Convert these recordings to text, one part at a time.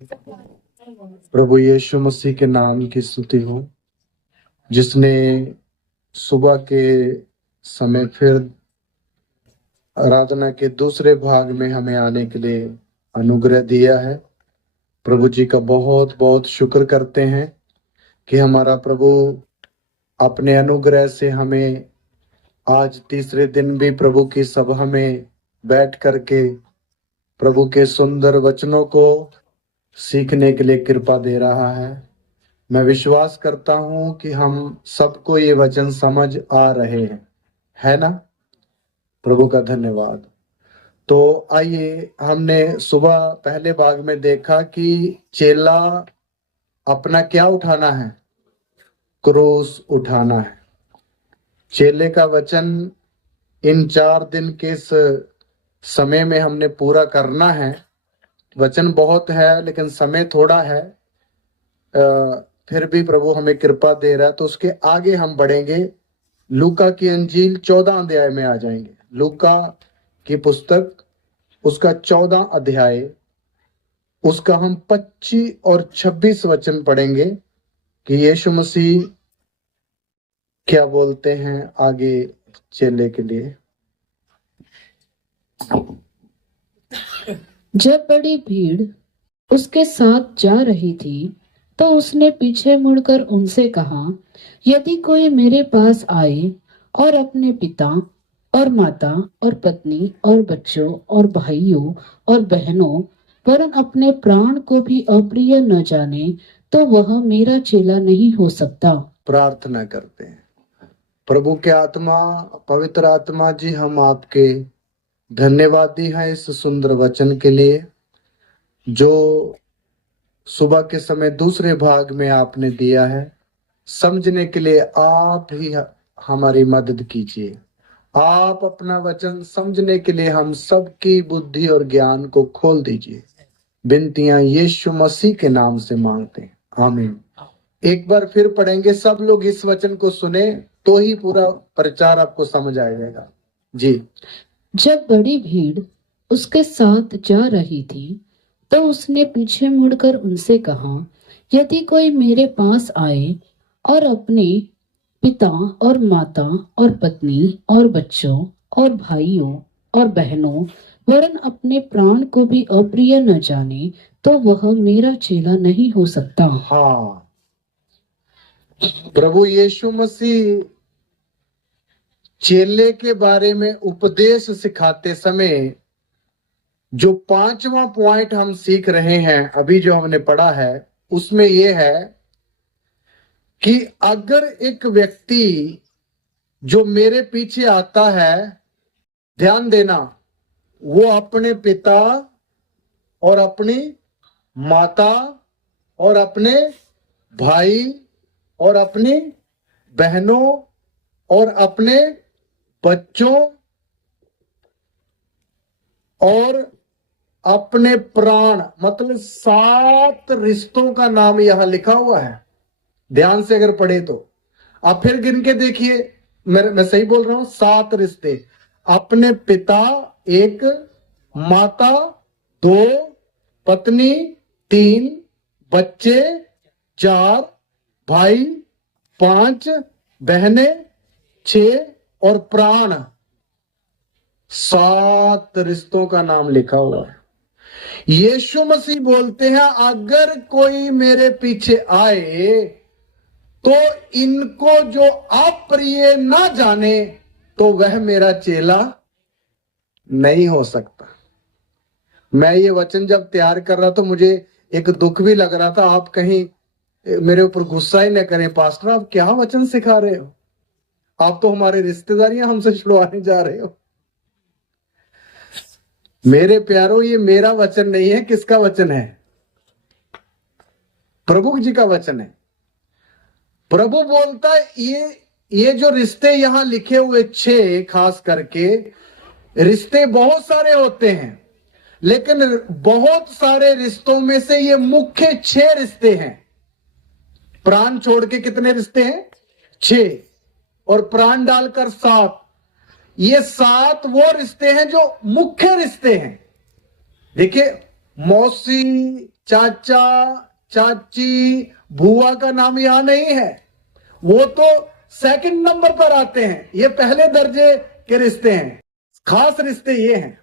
प्रभु यीशु मसीह के नाम की स्तुति हो, जिसने सुबह के समय फिर आराधना के दूसरे भाग में हमें आने के लिए अनुग्रह दिया है। प्रभु जी का बहुत बहुत शुक्र करते हैं कि हमारा प्रभु अपने अनुग्रह से हमें आज तीसरे दिन भी प्रभु की सभा में बैठ करके प्रभु के सुंदर वचनों को सीखने के लिए कृपा दे रहा है। मैं विश्वास करता हूं कि हम सबको ये वचन समझ आ रहे हैं, है ना? प्रभु का धन्यवाद। तो आइए, हमने सुबह पहले भाग में देखा कि चेला अपना क्या उठाना है? क्रूस उठाना है। चेले का वचन इन 4 दिन के इस समय में हमने पूरा करना है। वचन बहुत है लेकिन समय थोड़ा है, फिर भी प्रभु हमें कृपा दे रहा है, तो उसके आगे हम बढ़ेंगे। लूका की अंजील 14 अध्याय में आ जाएंगे। लूका की पुस्तक उसका 14 अध्याय, उसका हम 25 और 26 वचन पढ़ेंगे कि यीशु मसीह क्या बोलते हैं आगे चेले के लिए। जब बड़ी भीड़ उसके साथ जा रही थी तो उसने पीछे मुड़कर उनसे कहा, यदि कोई मेरे पास आए और अपने पिता और माता और पत्नी और बच्चों और भाइयों और बहनों वरन अपने प्राण को भी अप्रिय न जाने, तो वह मेरा चेला नहीं हो सकता। प्रार्थना करते हैं। प्रभु के आत्मा, पवित्र आत्मा जी, हम आपके धन्यवादी हैं इस सुंदर वचन के लिए जो सुबह के समय दूसरे भाग में आपने दिया है। समझने के लिए आप ही हमारी मदद कीजिए। आप अपना वचन समझने के लिए हम सबकी बुद्धि और ज्ञान को खोल दीजिए। विनतियां यीशु मसीह के नाम से मांगते हैं, आमीन। एक बार फिर पढ़ेंगे, सब लोग इस वचन को सुने तो ही पूरा प्रचार आपको समझ आ जाएगा जी। जब बड़ी भीड़ उसके साथ जा रही थी तो उसने पीछे मुड़कर उनसे कहा, यदि कोई मेरे पास आए और अपने पिता और माता और पत्नी और बच्चों और भाइयों और बहनों वरन अपने प्राण को भी अप्रिय न जाने, तो वह मेरा चेला नहीं हो सकता। हाँ, प्रभु यीशु मसीह चेले के बारे में उपदेश सिखाते समय जो 5वां पॉइंट हम सीख रहे हैं, अभी जो हमने पढ़ा है, उसमें यह है कि अगर एक व्यक्ति जो मेरे पीछे आता है, ध्यान देना, वो अपने पिता और अपनी माता और अपने भाई और अपनी बहनों और अपने बच्चों और अपने प्राण, मतलब 7 रिश्तों का नाम यहां लिखा हुआ है। ध्यान से अगर पढ़े तो आप फिर गिन के देखिए, मैं सही बोल रहा हूं? 7 रिश्ते। अपने पिता 1, माता 2, पत्नी 3, बच्चे 4, भाई 5, बहनें 6 और प्राण 7 रिश्तों का नाम लिखा हुआ है। यीशु मसीह बोलते हैं, अगर कोई मेरे पीछे आए तो इनको जो अप्रिय ना जाने, तो वह मेरा चेला नहीं हो सकता। मैं ये वचन जब तैयार कर रहा था, मुझे एक दुख भी लग रहा था, आप कहीं मेरे ऊपर गुस्सा ही न करें, पास्टर आप क्या वचन सिखा रहे हो? आप तो हमारे रिश्तेदारियां हमसे छुड़वाने जा रहे हो। मेरे प्यारों, ये मेरा वचन नहीं है। किसका वचन है? प्रभु जी का वचन है। प्रभु बोलता है, ये जो रिश्ते यहां लिखे हुए 6, खास करके रिश्ते बहुत सारे होते हैं, लेकिन बहुत सारे रिश्तों में से ये मुख्य 6 रिश्ते हैं। प्राण छोड़ के कितने रिश्ते हैं? 6, और प्राण डालकर 7। ये 7 वो रिश्ते हैं जो मुख्य रिश्ते हैं। देखिए, मौसी, चाचा, चाची, बुआ का नाम यहां नहीं है। वो तो सेकंड नंबर पर आते हैं, ये पहले दर्जे के रिश्ते हैं, खास रिश्ते ये हैं।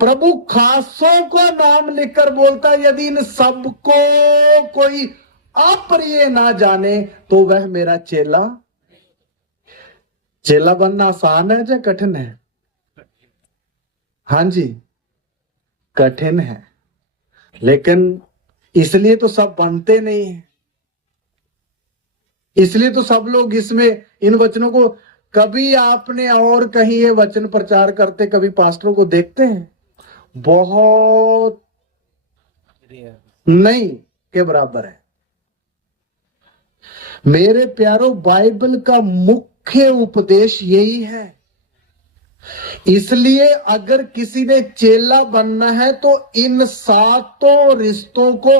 प्रभु खासों का नाम लिखकर बोलता है, यदि इन सबको कोई अप्रिय ना जाने तो वह मेरा चेला। चेला बनना आसान है या कठिन है? हाँ जी, कठिन है। लेकिन इसलिए तो सब बनते नहीं है, इसलिए तो सब लोग इसमें इन वचनों को, कभी आपने और कहीं ये वचन प्रचार करते कभी पास्टरों को देखते हैं? बहुत नहीं के बराबर है। मेरे प्यारो, बाइबल का मुख्य उपदेश यही है। इसलिए अगर किसी ने चेला बनना है तो इन सातों रिश्तों को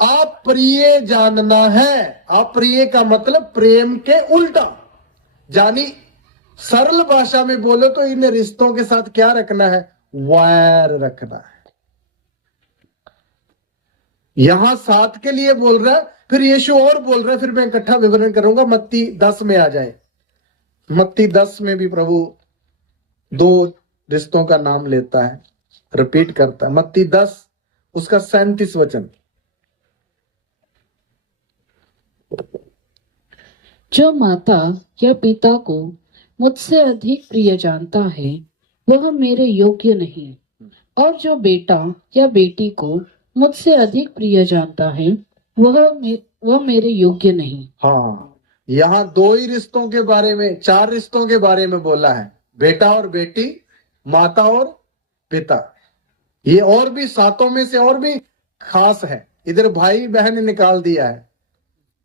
अप्रिय जानना है। अप्रिय का मतलब प्रेम के उल्टा, यानी सरल भाषा में बोलो तो इन रिश्तों के साथ क्या रखना है? वैर रखना है। यहां 7 के लिए बोल रहा है, फिर यीशु और बोल रहा है, फिर मैं इकट्ठा विवरण करूंगा। मत्ती 10 में आ जाए। मत्ती 10 में भी प्रभु 2 रिश्तों का नाम लेता है, रिपीट करता है। मत्ती 10 उसका 37 वचन। जो माता या पिता को मुझसे अधिक प्रिय जानता है वह मेरे योग्य नहीं, और जो बेटा या बेटी को मुझसे अधिक प्रिय जानता है वह मेरे योग्य नहीं। हाँ, यहां 2 ही रिश्तों के बारे में, 4 रिश्तों के बारे में बोला है, बेटा और बेटी, माता और पिता। ये और भी 7 में से और भी खास है। इधर भाई बहन निकाल दिया है,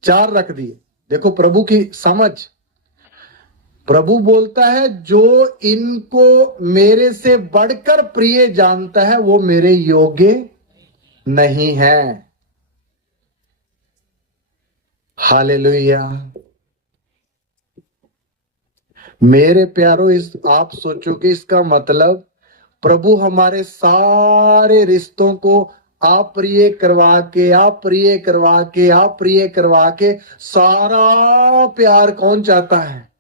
4 रख दिए। देखो प्रभु की समझ। प्रभु बोलता है जो इनको मेरे से बढ़कर प्रिय जानता है वो मेरे योग्य नहीं है। हालेलुया। मेरे प्यारो, इस आप सोचो कि इसका मतलब प्रभु हमारे सारे रिश्तों को अप्रिय करवा के, अप्रिय करवा के, अप्रिय करवा के सारा प्यार कौन चाहता है?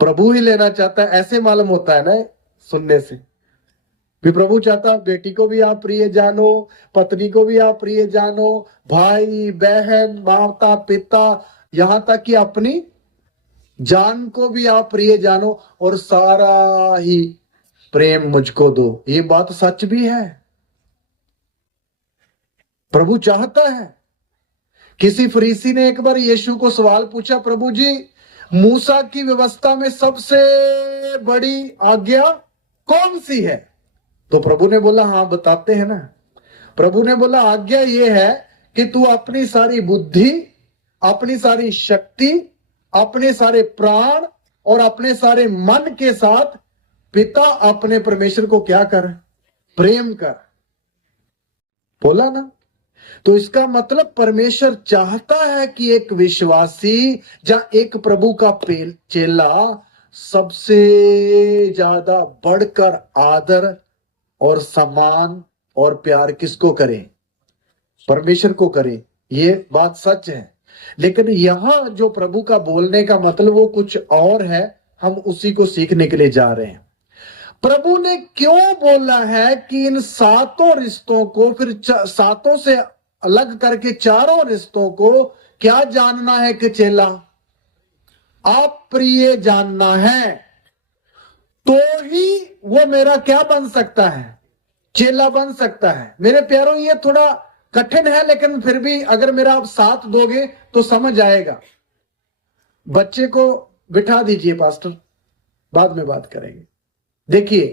प्रभु ही लेना चाहता है। ऐसे मालूम होता है ना सुनने से भी। प्रभु चाहता है बेटी को भी आप प्रिय जानो, पत्नी को भी आप प्रिय जानो, भाई बहन, माता पिता, यहां तक कि अपनी जान को भी आप प्रिय जानो, और सारा ही प्रेम मुझको दो। ये बात सच भी है। प्रभु चाहता है। किसी फरीसी ने एक बार यीशु को सवाल पूछा, प्रभु जी मूसा की व्यवस्था में सबसे बड़ी आज्ञा कौन सी है? तो प्रभु ने बोला, हाँ बताते हैं ना। प्रभु ने बोला, आज्ञा ये है कि तू अपनी सारी बुद्धि, अपनी सारी शक्ति, अपने सारे प्राण और अपने सारे मन के साथ पिता अपने परमेश्वर को क्या कर? प्रेम कर। बोला ना। तो इसका मतलब परमेश्वर चाहता है कि एक विश्वासी या एक प्रभु का चेला सबसे ज्यादा बढ़कर आदर और सम्मान और प्यार किसको करे? परमेश्वर को करे। ये बात सच है। लेकिन यहां जो प्रभु का बोलने का मतलब वो कुछ और है। हम उसी को सीखने के लिए जा रहे हैं। प्रभु ने क्यों बोला है कि इन 7 रिश्तों को, फिर 7 से अलग करके 4 रिश्तों को क्या जानना है कि चेला? अप्रिय जानना है। तो ही वो मेरा क्या बन सकता है? चेला बन सकता है। मेरे प्यारों, ये थोड़ा कठिन है, लेकिन फिर भी अगर मेरा आप साथ दोगे तो समझ आएगा। बच्चे को बिठा दीजिए पास्टर, बाद में बात करेंगे। देखिए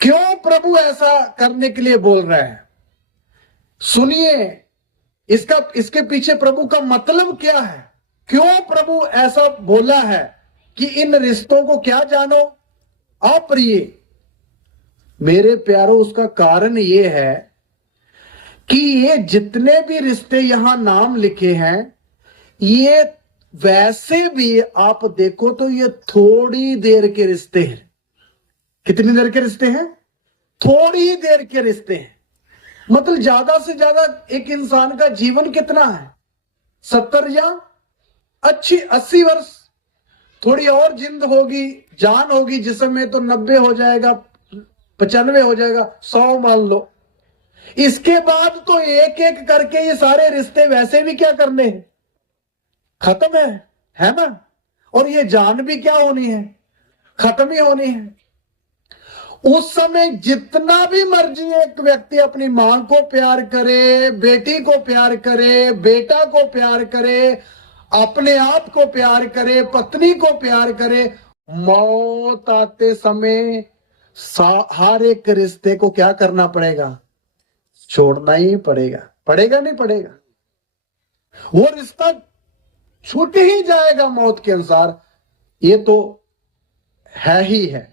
क्यों प्रभु ऐसा करने के लिए बोल रहा है। सुनिए इसके पीछे प्रभु का मतलब क्या है। क्यों प्रभु ऐसा बोला है कि इन रिश्तों को क्या जानो? अप्रिय। मेरे प्यारों, उसका कारण ये है कि ये जितने भी रिश्ते यहां नाम लिखे हैं, ये वैसे भी आप देखो तो ये थोड़ी देर के रिश्ते हैं। कितनी देर के रिश्ते हैं? थोड़ी ही देर के रिश्ते हैं। मतलब ज्यादा से ज्यादा एक इंसान का जीवन कितना है, 70 या अच्छी 80 वर्ष। थोड़ी और जिंद होगी, जान होगी जिसमें तो 90 हो जाएगा, 95 हो जाएगा, 100 मान लो। इसके बाद तो एक एक करके ये सारे रिश्ते वैसे भी क्या करने हैं, खत्म है ना। और ये जान भी क्या होनी है, खत्म ही होनी है। उस समय जितना भी मर्जी एक व्यक्ति अपनी मां को प्यार करे, बेटी को प्यार करे, बेटा को प्यार करे, अपने आप को प्यार करे, पत्नी को प्यार करे, मौत आते समय हर एक रिश्ते को क्या करना पड़ेगा, छोड़ना ही पड़ेगा। पड़ेगा नहीं पड़ेगा, वो रिश्ता छूट ही जाएगा मौत के अनुसार। ये तो है ही है।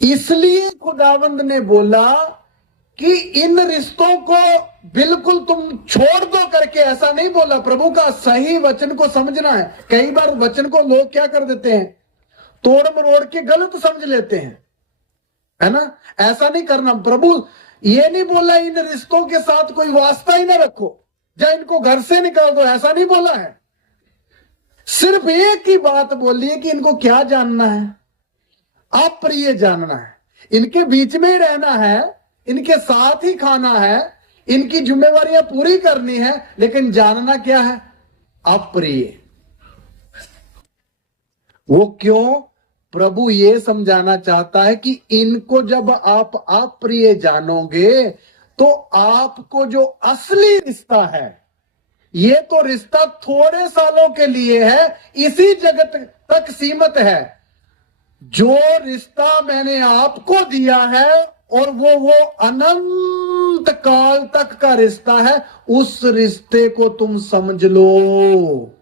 इसलिए खुदावंद ने बोला कि इन रिश्तों को बिल्कुल तुम छोड़ दो करके ऐसा नहीं बोला। प्रभु का सही वचन को समझना है। कई बार वचन को लोग क्या कर देते हैं, तोड़ मरोड़ के गलत समझ लेते हैं, है ना। ऐसा नहीं करना। प्रभु ये नहीं बोला इन रिश्तों के साथ कोई वास्ता ही ना रखो या इनको घर से निकाल दो, ऐसा नहीं बोला है। सिर्फ एक ही बात बोली है कि इनको क्या जानना है, अप्रिय जानना है। इनके बीच में ही रहना है, इनके साथ ही खाना है, इनकी जिम्मेवारियां पूरी करनी है, लेकिन जानना क्या है, अप्रिय। वो क्यों? प्रभु ये समझाना चाहता है कि इनको जब आप अप्रिय जानोगे तो आपको जो असली रिश्ता है, ये तो रिश्ता थोड़े सालों के लिए है, इसी जगत तक सीमित है। जो रिश्ता मैंने आपको दिया है और वो अनंत काल तक का रिश्ता है, उस रिश्ते को तुम समझ लो,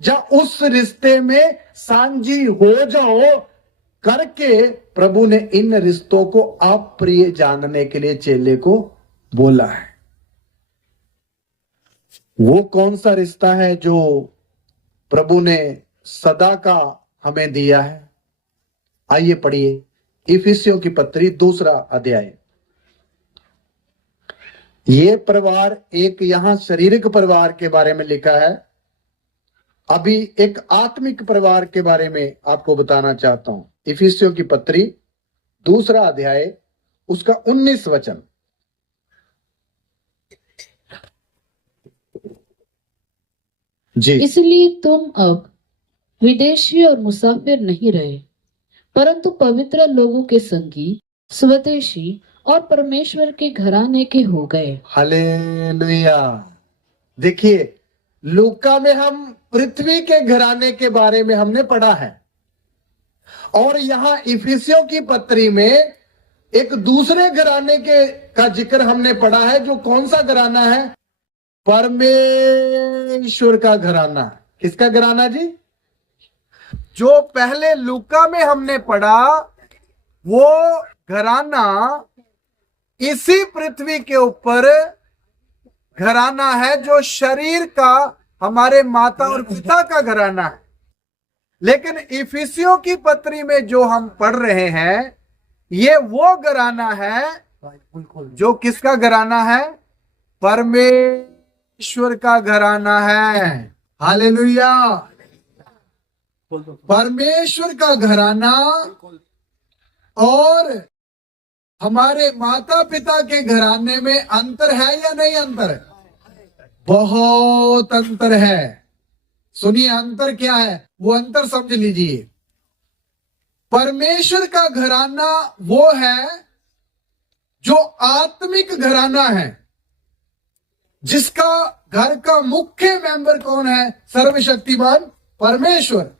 या उस रिश्ते में सांझी हो जाओ करके प्रभु ने इन रिश्तों को अप्रिय जानने के लिए चेले को बोला है। वो कौन सा रिश्ता है जो प्रभु ने सदा का हमें दिया है? आइए पढ़िए इफिसियों की पत्री 2 अध्याय। ये परिवार एक यहां शारीरिक परिवार के बारे में लिखा है, अभी एक आत्मिक परिवार के बारे में आपको बताना चाहता हूं। इफिसियों की पत्री 2 अध्याय उसका 19 वचन। जी। इसलिए तुम अब विदेशी और मुसाफिर नहीं रहे, परंतु पवित्र लोगों के संगी, स्वदेशी और परमेश्वर के घराने के हो गए। हालेलुया। देखिए, लूका में हम पृथ्वी के घराने के बारे में हमने पढ़ा है, और यहां इफिसियों की पत्री में एक दूसरे घराने के का जिक्र हमने पढ़ा है। जो कौन सा घराना है? परमेश्वर का घराना। किसका घराना जी? जो पहले लूका में हमने पढ़ा, वो घराना इसी पृथ्वी के ऊपर घराना है, जो शरीर का हमारे माता और पिता का घराना है। लेकिन इफिसियों की पत्री में जो हम पढ़ रहे हैं, ये वो घराना है जो किसका घराना है? परमेश्वर का घराना है। हालेलुया। परमेश्वर का घराना और हमारे माता पिता के घराने में अंतर है या नहीं? अंतर है, बहुत अंतर है। सुनिए अंतर क्या है, वो अंतर समझ लीजिए। परमेश्वर का घराना वो है जो आत्मिक घराना है, जिसका घर का मुख्य मेंबर कौन है? सर्वशक्तिमान परमेश्वर।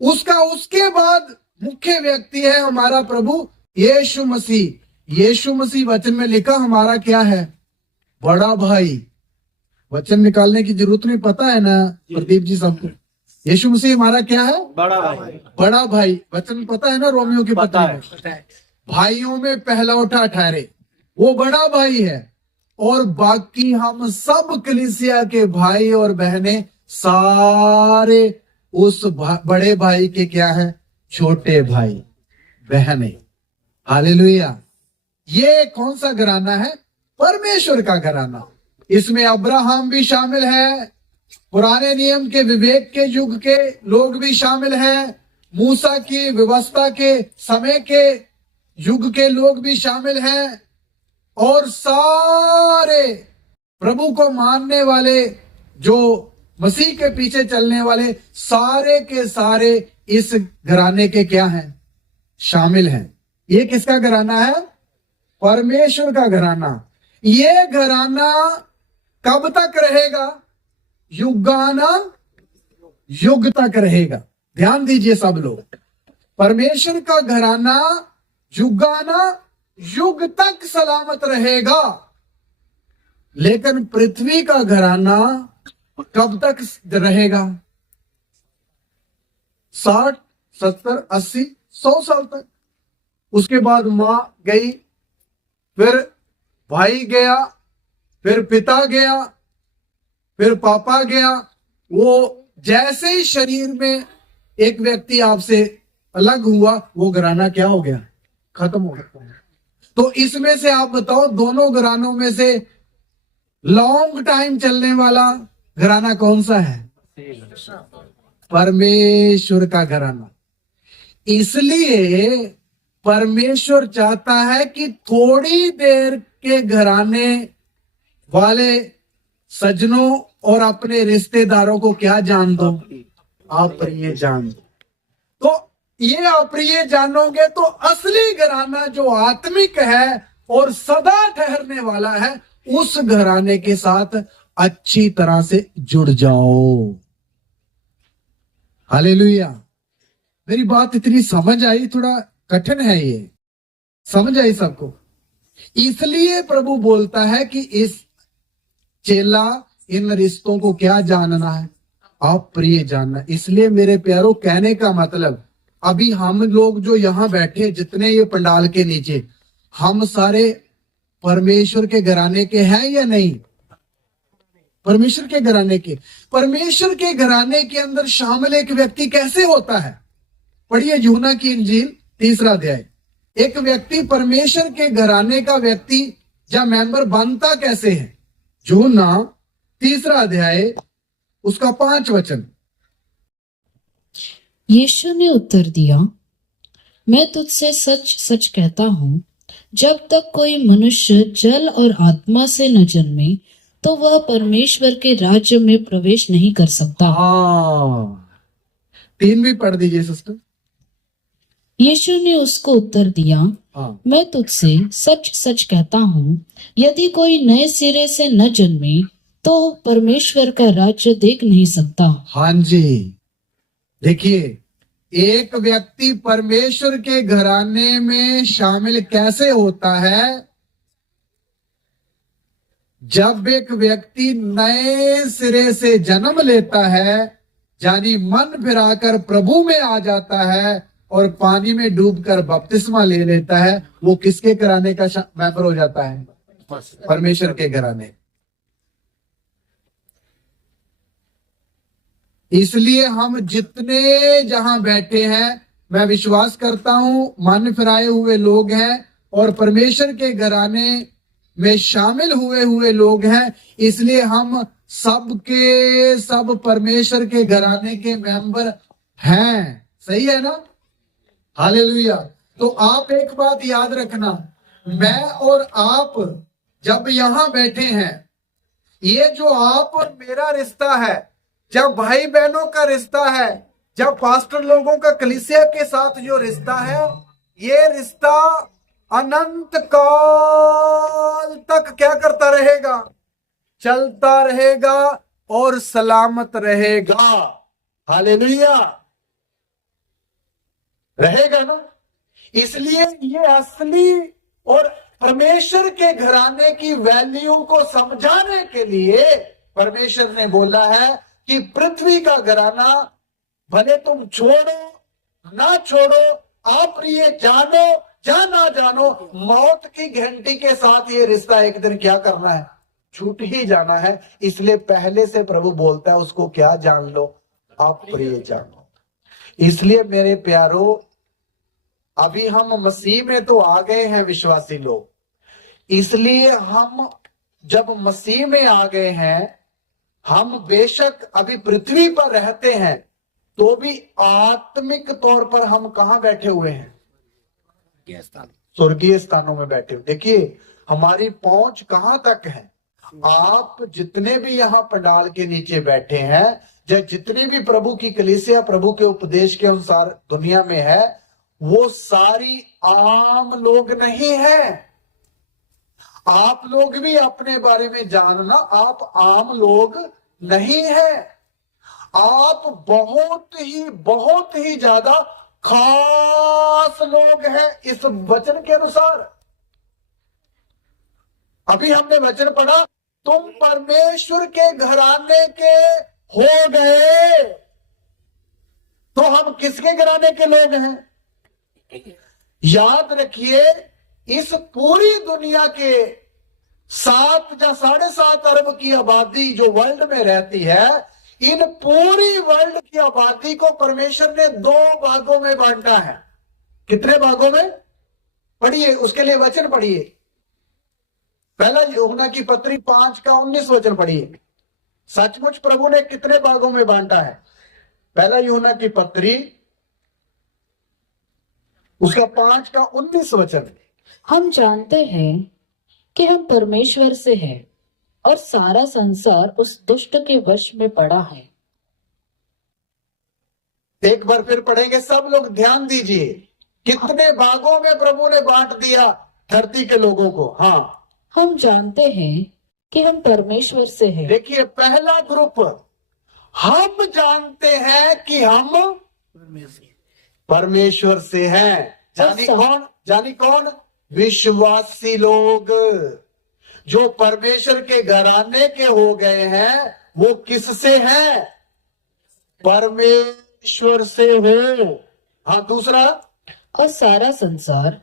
उसके बाद मुख्य व्यक्ति है हमारा प्रभु यीशु मसीह। यीशु मसीह वचन में लिखा हमारा क्या है? बड़ा भाई। वचन निकालने की जरूरत नहीं, पता है ना प्रदीप जी सबको? यीशु मसीह हमारा क्या है? बड़ा भाई। बड़ा भाई। वचन पता है ना रोमियो की पत्री में? भाइयों में पहला उठा ठहरे, वो बड़ा भाई है। और बाकी हम सब कलीसिया के भाई और बहनें सारे उस बड़े भाई के क्या है? छोटे भाई बहनें। हालेलुया। ये कौन सा घराना है? परमेश्वर का घराना। इसमें अब्राहम भी शामिल है, पुराने नियम के विवेक के युग के लोग भी शामिल हैं, मूसा की व्यवस्था के समय के युग के लोग भी शामिल हैं, और सारे प्रभु को मानने वाले, जो मसीह के पीछे चलने वाले, सारे के सारे इस घराने के क्या हैं? शामिल हैं। ये किसका घराना है? परमेश्वर का घराना। ये घराना कब तक रहेगा? युगाना युग तक रहेगा। ध्यान दीजिए सब लोग, परमेश्वर का घराना युगाना युग तक सलामत रहेगा, लेकिन पृथ्वी का घराना कब तक रहेगा? 60, 70, 80, 100 साल तक। उसके बाद मां गई, फिर भाई गया, फिर पिता गया, फिर पापा गया। वो जैसे ही शरीर में एक व्यक्ति आपसे अलग हुआ, वो घराना क्या हो गया? खत्म हो गया। तो इसमें से आप बताओ, दोनों घरानों में से लॉन्ग टाइम चलने वाला घराना कौन सा है? परमेश्वर का घराना। इसलिए परमेश्वर चाहता है कि थोड़ी देर के घराने वाले सज्जनों और अपने रिश्तेदारों को क्या जान दो? अप्रिय जान दो। तो ये अप्रिय जानोगे तो असली घराना जो आत्मिक है और सदा ठहरने वाला है, उस घराने के साथ अच्छी तरह से जुड़ जाओ। हालेलुया। मेरी बात इतनी समझ आई? थोड़ा कठिन है ये, समझ आई सबको? इसलिए प्रभु बोलता है कि इस चेला इन रिश्तों को क्या जानना है? अप्रिय जानना। इसलिए मेरे प्यारों, कहने का मतलब, अभी हम लोग जो यहां बैठे, जितने ये पंडाल के नीचे, हम सारे परमेश्वर के घराने के हैं या नहीं? परमेश्वर के घराने के। परमेश्वर के घराने के अंदर शामिल एक व्यक्ति कैसे होता है? पढ़िए यूहन्ना की इंजील 3 अध्याय। एक व्यक्ति परमेश्वर के घराने का व्यक्ति या मेंबर बनता कैसे है? यूहन्ना 3 अध्याय उसका 5 वचन। यीशु ने उत्तर दिया, मैं तुझसे सच सच कहता हूँ, जब तक कोई मनुष्य जल और आत्मा से न जन्मे तो वह परमेश्वर के राज्य में प्रवेश नहीं कर सकता। हाँ, 3 भी पढ़ दीजिए सिस्टर। यीशु ने उसको उत्तर दिया, हाँ, मैं तुझसे सच सच कहता हूँ, यदि कोई नए सिरे से न जन्मे तो परमेश्वर का राज्य देख नहीं सकता। हाँ जी, देखिए, एक व्यक्ति परमेश्वर के घराने में शामिल कैसे होता है? जब एक व्यक्ति नए सिरे से जन्म लेता है, यानी मन फिराकर प्रभु में आ जाता है और पानी में डूबकर बपतिस्मा ले लेता है, वो किसके घराने का मेंबर हो जाता है? परमेश्वर के घराने। इसलिए हम जितने जहां बैठे हैं, मैं विश्वास करता हूं मन फिराए हुए लोग हैं और परमेश्वर के घराने में शामिल हुए लोग हैं। इसलिए हम सबके सब परमेश्वर के घराने के मेंबर हैं। सही है ना? हालेलुया। तो आप एक बात याद रखना, मैं और आप जब यहां बैठे हैं, ये जो आप और मेरा रिश्ता है, जब भाई बहनों का रिश्ता है, जब पास्टर लोगों का कलीसिया के साथ जो रिश्ता है, ये रिश्ता अनंत काल तक क्या करता रहेगा? चलता रहेगा और सलामत रहेगा। हालेलुया। रहेगा ना? इसलिए ये असली और परमेश्वर के घराने की वैल्यू को समझाने के लिए परमेश्वर ने बोला है कि पृथ्वी का घराना भले तुम छोड़ो ना छोड़ो, अप्रिय जानो या ना जानो, मौत की घंटी के साथ ये रिश्ता एक दिन क्या करना है? छूट ही जाना है। इसलिए पहले से प्रभु बोलता है उसको क्या जान लो? अप्रिय जानो। इसलिए मेरे प्यारो, अभी हम मसीह में तो आ गए हैं विश्वासी लोग, इसलिए हम जब मसीह में आ गए हैं, हम बेशक अभी पृथ्वी पर रहते हैं, तो भी आत्मिक तौर पर हम कहां बैठे हुए हैं? स्वर्गीय स्थानों में बैठे हुए। देखिए हमारी पहुंच कहां तक है। आप जितने भी यहाँ पंडाल के नीचे बैठे हैं, या जितनी भी प्रभु की कलीसिया प्रभु के उपदेश के अनुसार दुनिया में है, वो सारी आम लोग नहीं है। आप लोग भी अपने बारे में जानना, आप आम लोग नहीं है। आप बहुत ही ज्यादा खास लोग हैं इस वचन के अनुसार। अभी हमने वचन पढ़ा, तुम परमेश्वर के घराने के हो गए। तो हम किसके घराने के लोग हैं? याद रखिए, इस पूरी दुनिया के 7 या 7.5 अरब की आबादी जो वर्ल्ड में रहती है, इन पूरी वर्ल्ड की आबादी को परमेश्वर ने 2 भागों में बांटा है। कितने भागों में? पढ़िए, उसके लिए वचन पढ़िए। पहला यूहन्ना की पत्री 5:19 वचन पढ़िए। सचमुच प्रभु ने कितने भागों में बांटा है? पहला यूहन्ना की पत्री उसका 5:19 वचन। हम जानते हैं कि हम परमेश्वर से हैं और सारा संसार उस दुष्ट के वश में पड़ा है। एक बार फिर पढ़ेंगे, सब लोग ध्यान दीजिए। कितने भागों में प्रभु ने बांट दिया धरती के लोगों को? हाँ, हम जानते हैं कि हम परमेश्वर से हैं। देखिए पहला ग्रुप, हम जानते हैं कि हम परमेश्वर से हैं। जानी कौन? जानी कौन? विश्वासी लोग जो परमेश्वर के घराने के हो गए हैं, वो किससे हैं? परमेश्वर से हो। हाँ, दूसरा, और सारा संसार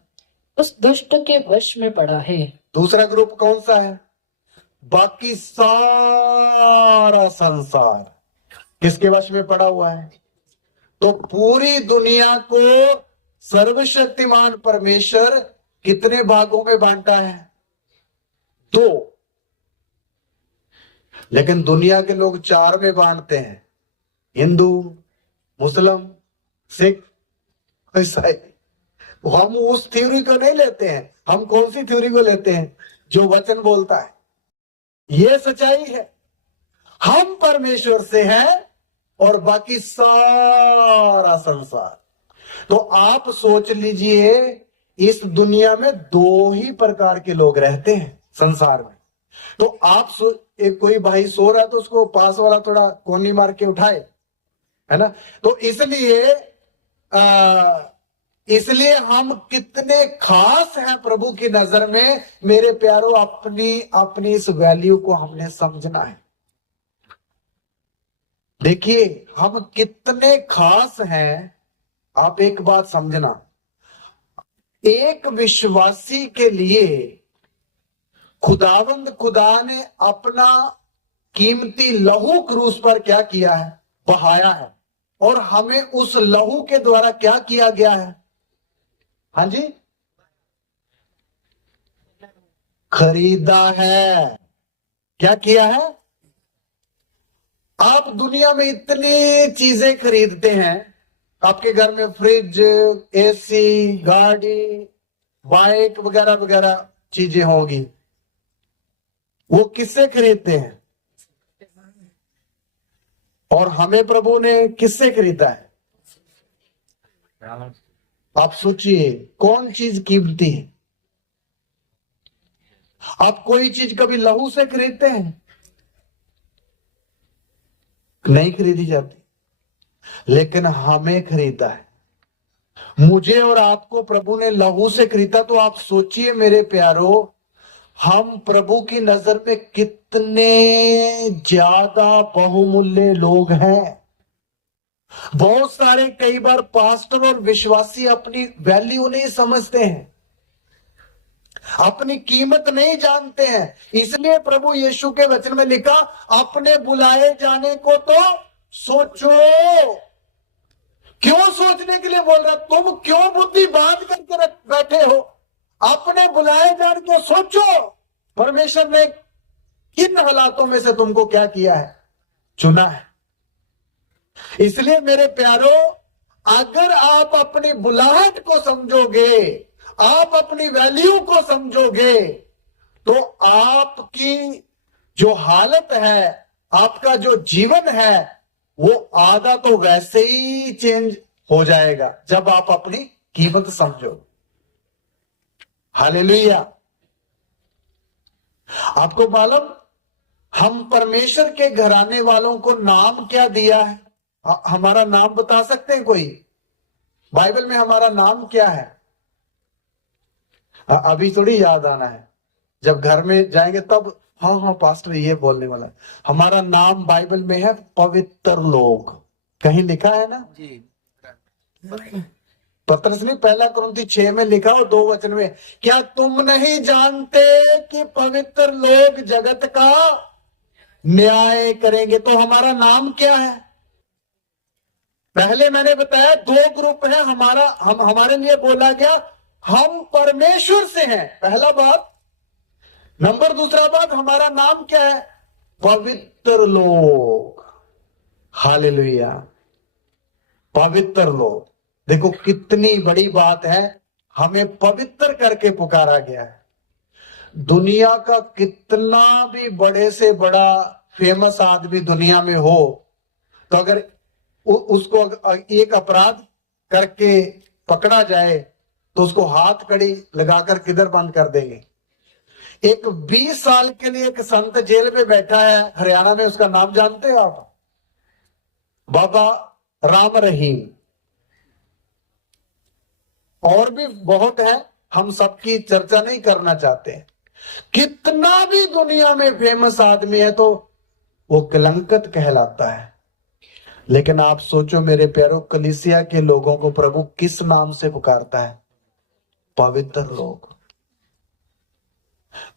उस दुष्ट के वश में पड़ा है। दूसरा ग्रुप कौन सा है? बाकी सारा संसार किसके वश में पड़ा हुआ है? तो पूरी दुनिया को सर्वशक्तिमान परमेश्वर कितने भागों में बांटा है? 2। लेकिन दुनिया के लोग 4 में बांटते हैं, हिंदू, मुस्लिम, सिख, ईसाई। हम उस थ्योरी को नहीं लेते हैं। हम कौन सी थ्योरी को लेते हैं? जो वचन बोलता है। यह सच्चाई है, हम परमेश्वर से हैं और बाकी सारा संसार। तो आप सोच लीजिए, इस दुनिया में 2 ही प्रकार के लोग रहते हैं संसार में। तो आप एक कोई भाई सो रहा है तो उसको पास वाला थोड़ा कोनी मार के उठाए, है ना? तो इसलिए हम कितने खास हैं प्रभु की नजर में। मेरे प्यारों, अपनी इस वैल्यू को हमने समझना है। देखिए हम कितने खास हैं। आप एक बात समझना, एक विश्वासी के लिए खुदा ने अपना कीमती लहू क्रूस पर क्या किया है? बहाया है। और हमें उस लहू के द्वारा क्या किया गया है? हाँ जी, खरीदा है। क्या किया है? आप दुनिया में इतनी चीजें खरीदते हैं, आपके घर में फ्रिज, एसी, गाड़ी, बाइक वगैरह वगैरह चीजें होगी। वो किससे खरीदते हैं? और हमें प्रभु ने किससे खरीदा है? आप सोचिए, कौन चीज कीमती है? आप कोई चीज कभी लहू से खरीदते हैं? नहीं खरीदी जाती। लेकिन हमें खरीदा है। मुझे और आपको प्रभु ने लहू से खरीदा। तो आप सोचिए मेरे प्यारो, हम प्रभु की नजर में कितने ज्यादा बहुमूल्य लोग हैं। बहुत सारे कई बार पास्टर और विश्वासी अपनी वैल्यू नहीं समझते हैं, अपनी कीमत नहीं जानते हैं। इसलिए प्रभु यीशु के वचन में लिखा, अपने बुलाए जाने को तो सोचो। क्यों सोचने के लिए बोल रहा? तुम क्यों बुद्धि बांध करके बैठे हो? अपने बुलाए जान के सोचो, परमेश्वर ने किन हालातों में से तुमको क्या किया है, चुना है। इसलिए मेरे प्यारो, अगर आप अपनी बुलाहट को समझोगे, आप अपनी वैल्यू को समझोगे, तो आपकी जो हालत है, आपका जो जीवन है, वो आधा तो वैसे ही चेंज हो जाएगा जब आप अपनी कीमत समझो। हालेलुया। आपको मालूम, हम परमेश्वर के घराने वालों को नाम क्या दिया है? हमारा नाम बता सकते हैं कोई? बाइबल में हमारा नाम क्या है? अभी थोड़ी याद आना है, जब घर में जाएंगे तब हाँ हाँ पास्टर ये बोलने वाला है। हमारा नाम बाइबल में है पवित्र लोग। कहीं लिखा है ना जी? पत्रस ने 1 कुरिन्थी 6 में लिखा और 2 वचन में, क्या तुम नहीं जानते कि पवित्र लोग जगत का न्याय करेंगे? तो हमारा नाम क्या है? पहले मैंने बताया 2 ग्रुप है हमारा, हमारे लिए बोला गया हम परमेश्वर से हैं, पहला बात। नंबर दूसरा बात, हमारा नाम क्या है? पवित्र लोग। हालेलुया। पवित्र लोग। देखो कितनी बड़ी बात है, हमें पवित्र करके पुकारा गया है। दुनिया का कितना भी बड़े से बड़ा फेमस आदमी दुनिया में हो, तो अगर उसको एक अपराध करके पकड़ा जाए तो उसको हाथ कड़ी लगाकर किधर बंद कर देंगे? एक 20 साल के लिए एक संत जेल में बैठा है हरियाणा में, उसका नाम जानते हो आप? बाबा राम रहीम। और भी बहुत है, हम सबकी चर्चा नहीं करना चाहते। कितना भी दुनिया में फेमस आदमी है तो वो कलंकित कहलाता है। लेकिन आप सोचो मेरे प्यारों, कलीसिया के लोगों को प्रभु किस नाम से पुकारता है? पवित्र लोग।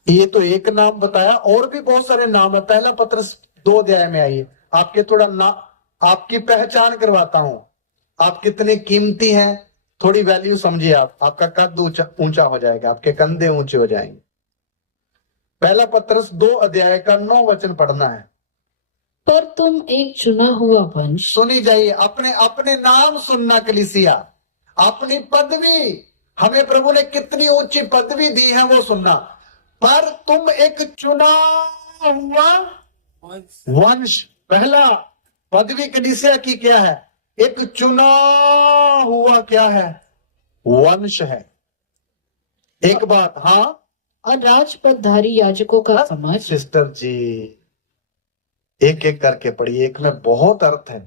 ये तो एक नाम बताया, और भी बहुत सारे नाम है। पहला पत्रस 2 अध्याय में आइए, आपके थोड़ा आपकी पहचान करवाता हूं। आप कितने कीमती हैं, थोड़ी वैल्यू समझिए। आपका कद ऊंचा हो जाएगा, आपके कंधे ऊंचे हो जाएंगे। पहला पत्रस 2 अध्याय का 9 वचन पढ़ना है। पर तुम एक चुना हुआ वंश। सुनी जाइए, अपने अपने नाम सुनना कलीसिया, अपनी पदवी, हमें प्रभु ने कितनी ऊंची पदवी दी है वो सुनना। पर तुम एक चुना हुआ वंश। पहला पदवी कलीसिया की क्या है? एक चुना हुआ क्या है? वंश है। एक बात, हाँ, और राजपदधारी याजकों का समाज। सिस्टर जी एक एक करके पढ़िए, एक में बहुत अर्थ है।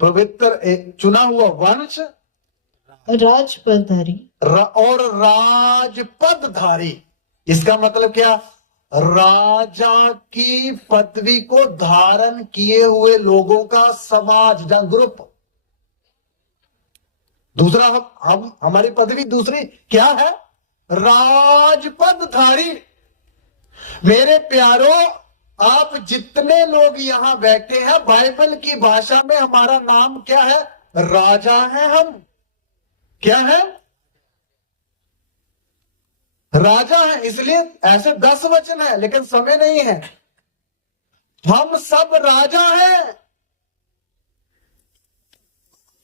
पवित्र, एक चुना हुआ वंश, राजपदधारी और राजपदधारी। इसका मतलब क्या? राजा की पदवी को धारण किए हुए लोगों का समाज या ग्रुप। दूसरा, हम हमारी पदवी दूसरी क्या है? राजपदधारी। मेरे प्यारों, आप जितने लोग यहां बैठे हैं, बाइबल की भाषा में हमारा नाम क्या है? राजा है। हम क्या है? राजा है। इसलिए ऐसे 10 वचन है, लेकिन समय नहीं है। हम सब राजा हैं।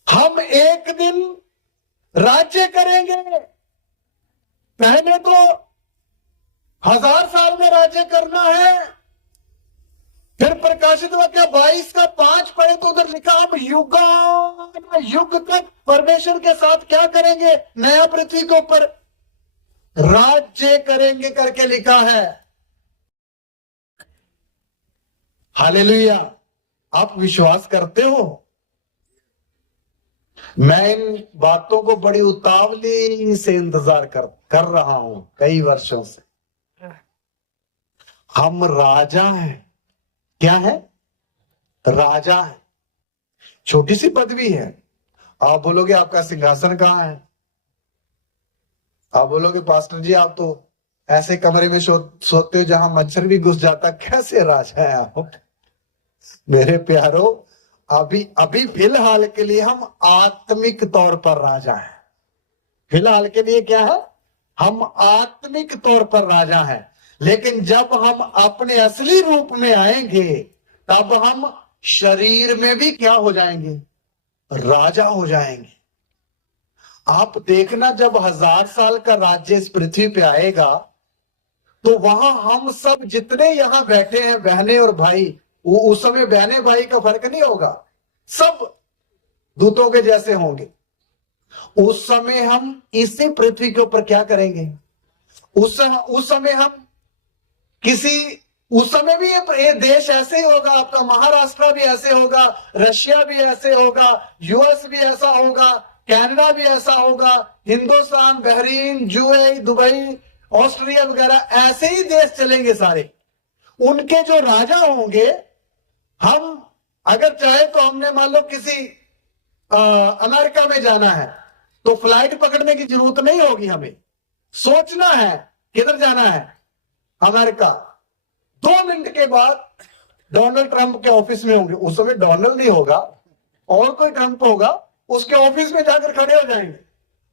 हम एक दिन राज्य करेंगे। पहले तो 1000 साल में राज्य करना है। फिर प्रकाशित वाक्य 22 का 5 पढ़े तो उधर लिखा हम युग तक परमेश्वर के साथ क्या करेंगे? नया पृथ्वी के ऊपर राज्य करेंगे करके लिखा है। हालेलुया। आप विश्वास करते हो? मैं इन बातों को बड़ी उतावली से इंतजार कर रहा हूं कई वर्षों से। हम राजा हैं। क्या है? राजा है। छोटी सी पदवी है। आप बोलोगे आपका सिंहासन कहां है? आप बोलोगे पास्टर जी आप तो ऐसे कमरे में सोते हो जहां मच्छर भी घुस जाता, कैसे राजा है आप? मेरे प्यारो, अभी अभी फिलहाल के लिए हम आत्मिक तौर पर राजा हैं। फिलहाल के लिए क्या है? हम आत्मिक तौर पर राजा हैं। लेकिन जब हम अपने असली रूप में आएंगे तब हम शरीर में भी क्या हो जाएंगे? राजा हो जाएंगे। आप देखना, जब 1000 साल का राज्य इस पृथ्वी पे आएगा तो वहां हम सब जितने यहां बैठे हैं बहनें और भाई, वो उस समय बहने भाई का फर्क नहीं होगा, सब दूतों के जैसे होंगे। उस समय हम इसी पृथ्वी के ऊपर क्या करेंगे? उस समय हम उस समय भी ये देश ऐसे ही होगा। आपका महाराष्ट्र भी ऐसे होगा, रशिया भी ऐसे होगा, यूएस भी ऐसा होगा, कनाडा भी ऐसा होगा, Hindustan, Bahrain, UAE, Dubai, Australia वगैरह ऐसे ही देश चलेंगे सारे। उनके जो राजा होंगे, हम अगर चाहे तो हमने मान लो किसी अमेरिका में जाना है तो फ्लाइट पकड़ने की जरूरत नहीं होगी। हमें सोचना है किधर जाना है, अमेरिका। 2 मिनट के बाद डोनाल्ड ट्रंप के ऑफिस में होंगे। उस समय डोनाल्ड नहीं होगा और कोई ट्रंप होगा, उसके ऑफिस में जाकर खड़े हो जाएंगे।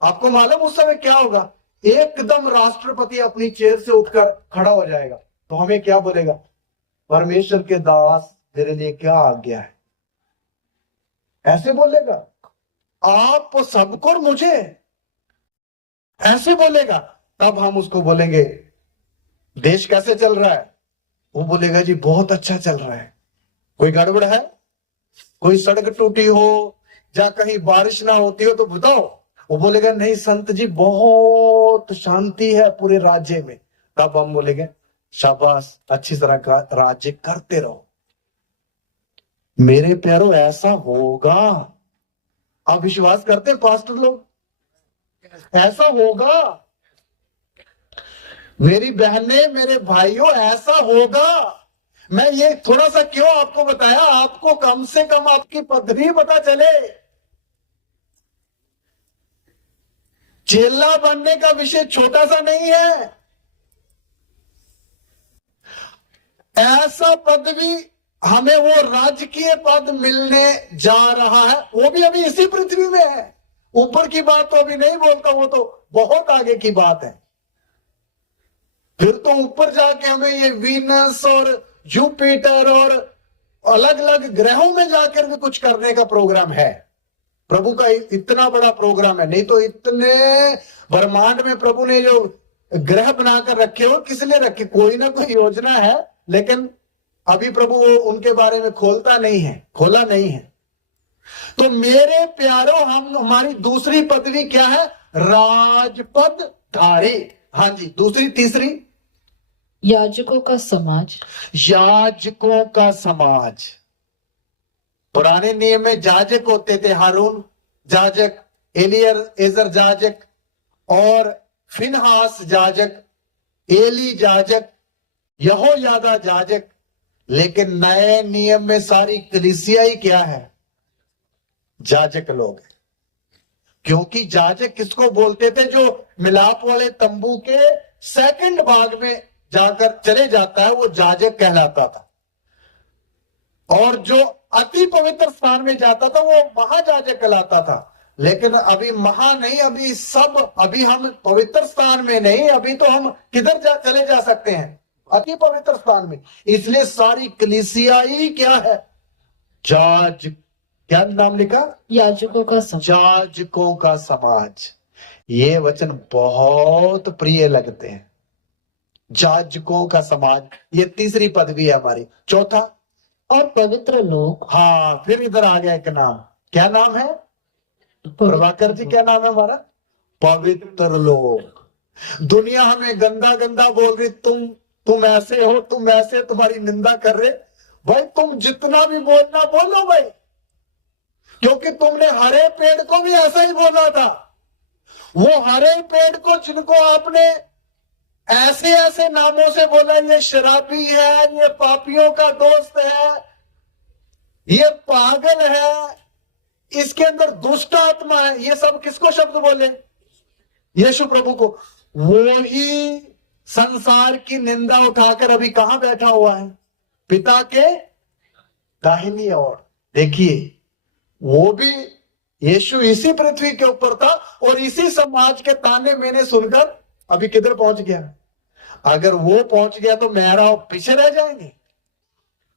आपको मालूम उस समय क्या होगा? एकदम राष्ट्रपति अपनी चेयर से उठकर खड़ा हो जाएगा। तो हमें क्या बोलेगा? परमेश्वर के दास, तेरे लिए क्या आज्ञा है? ऐसे बोलेगा। आप सबको और मुझे ऐसे बोलेगा। तब हम उसको बोलेंगे, देश कैसे चल रहा है? वो बोलेगा, जी बहुत अच्छा चल रहा है। कोई गड़बड़ है? कोई सड़क टूटी हो या कहीं बारिश ना होती हो तो बताओ। वो बोलेगा, नहीं संत जी, बहुत शांति है पूरे राज्य में। तब हम बोलेंगे, शाबाश, अच्छी तरह का राज्य करते रहो। मेरे प्यारों, ऐसा होगा। आप विश्वास करते हैं पास्टर लोग? ऐसा होगा। मेरी बहनें, मेरे भाइयों, ऐसा होगा। मैं ये थोड़ा सा क्यों आपको बताया? आपको कम से कम आपकी पदवी पता चले। चेला बनने का विषय छोटा सा नहीं है। ऐसा पदवी, हमें वो राजकीय पद मिलने जा रहा है, वो भी अभी इसी पृथ्वी में है। ऊपर की बात तो अभी नहीं बोलता, वो तो बहुत आगे की बात है। फिर तो ऊपर जाके हमें ये वीनस और जुपिटर और अलग अलग ग्रहों में जाकर भी कुछ करने का प्रोग्राम है। प्रभु का इतना बड़ा प्रोग्राम है। नहीं तो इतने ब्रह्मांड में प्रभु ने जो ग्रह बनाकर रखे हो, किस लिए रखे? कोई ना कोई योजना है, लेकिन अभी प्रभु उनके बारे में खोला नहीं है। तो मेरे प्यारों, हमारी दूसरी पदवी क्या है? राजपद धारी। हाँ जी, दूसरी, तीसरी, याजकों का समाज। याजकों का समाज। पुराने नियम में याजक होते थे, हारून याजक, एलिएजर याजक और फिनहास याजक, एली याजक, यहोयादा याजक। लेकिन नए नियम में सारी कलीसिया ही क्या है? याजक लोग। क्योंकि याजक किसको बोलते थे? जो मिलाप वाले तंबू के सेकंड भाग में जाकर चले जाता है, वो याजक कहलाता था। और जो अति पवित्र स्थान में जाता था, वो महायाजक कहलाता था। लेकिन अभी महा नहीं, अभी हम पवित्र स्थान में नहीं, अभी तो हम किधर चले जा सकते हैं? अति पवित्र स्थान में। इसलिए सारी कलीसिया ही क्या है? क्या नाम लिखा? याजकों का समाज। याजकों का समाज। ये वचन बहुत प्रिय लगते हैं। याजकों का समाज, ये तीसरी पदवी है हमारी। चौथा, और पवित्र लोग। हाँ, फिर इधर आ गया एक नाम। क्या नाम है? प्रभाकर जी, क्या नाम है हमारा? पवित्र लोग। दुनिया हमें गंदा गंदा बोल रही, तुम ऐसे हो, तुम ऐसे, तुम्हारी निंदा कर रहे। भाई तुम जितना भी बोलना बोलो भाई, क्योंकि तुमने हरे पेड़ को भी ऐसा ही बोला था। वो हरे पेड़ को जिनको आपने ऐसे ऐसे नामों से बोला, ये शराबी है, ये पापियों का दोस्त है, ये पागल है, इसके अंदर दुष्ट आत्मा है, ये सब किसको शब्द बोले? यीशु प्रभु को। वो ही संसार की निंदा उठाकर अभी कहां बैठा हुआ है? पिता के दाहिनी ओर। देखिए, वो भी यीशु इसी पृथ्वी के ऊपर था और इसी समाज के ताने मैंने सुनकर अभी किधर पहुंच गया। अगर वो पहुंच गया तो मैं और पीछे रह जाएंगे।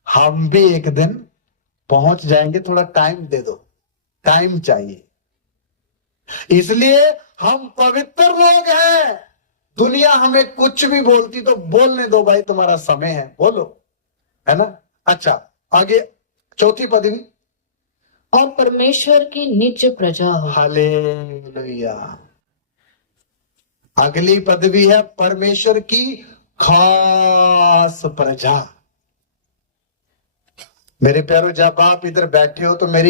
हम भी एक दिन पहुंच जाएंगे, थोड़ा टाइम दे दो, टाइम चाहिए। इसलिए हम पवित्र लोग हैं। दुनिया हमें कुछ भी बोलती तो बोलने दो भाई, तुम्हारा समय है, बोलो, है ना। अच्छा, आगे चौथी पदवी, और परमेश्वर की निज प्रजा हो। हालेलुया। अगली पदवी है परमेश्वर की खास प्रजा। मेरे प्यारो, जब आप इधर बैठे हो तो मैं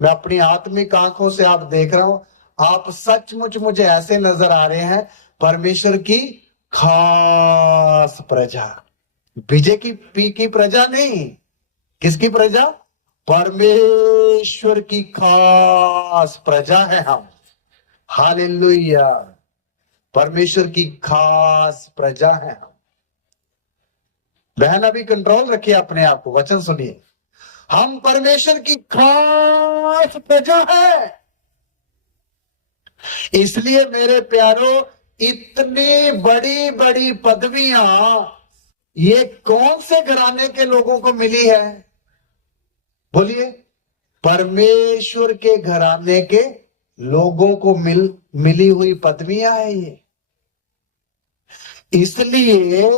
अपनी आत्मिक आंखों से आप देख रहा हूं, आप सचमुच मुझे ऐसे नजर आ रहे हैं, परमेश्वर की खास प्रजा। विजय की पी की प्रजा नहीं, किसकी प्रजा? परमेश्वर की खास प्रजा है हम। हालेलुया। परमेश्वर की खास प्रजा है हम। बहन अभी कंट्रोल रखिए अपने आप को, वचन सुनिए। हम परमेश्वर की खास प्रजा है। इसलिए मेरे प्यारो, इतनी बड़ी बड़ी पदवियां ये कौन से घराने के लोगों को मिली है? बोलिए। परमेश्वर के घराने के लोगों को मिली हुई पदवियां है ये। इसलिए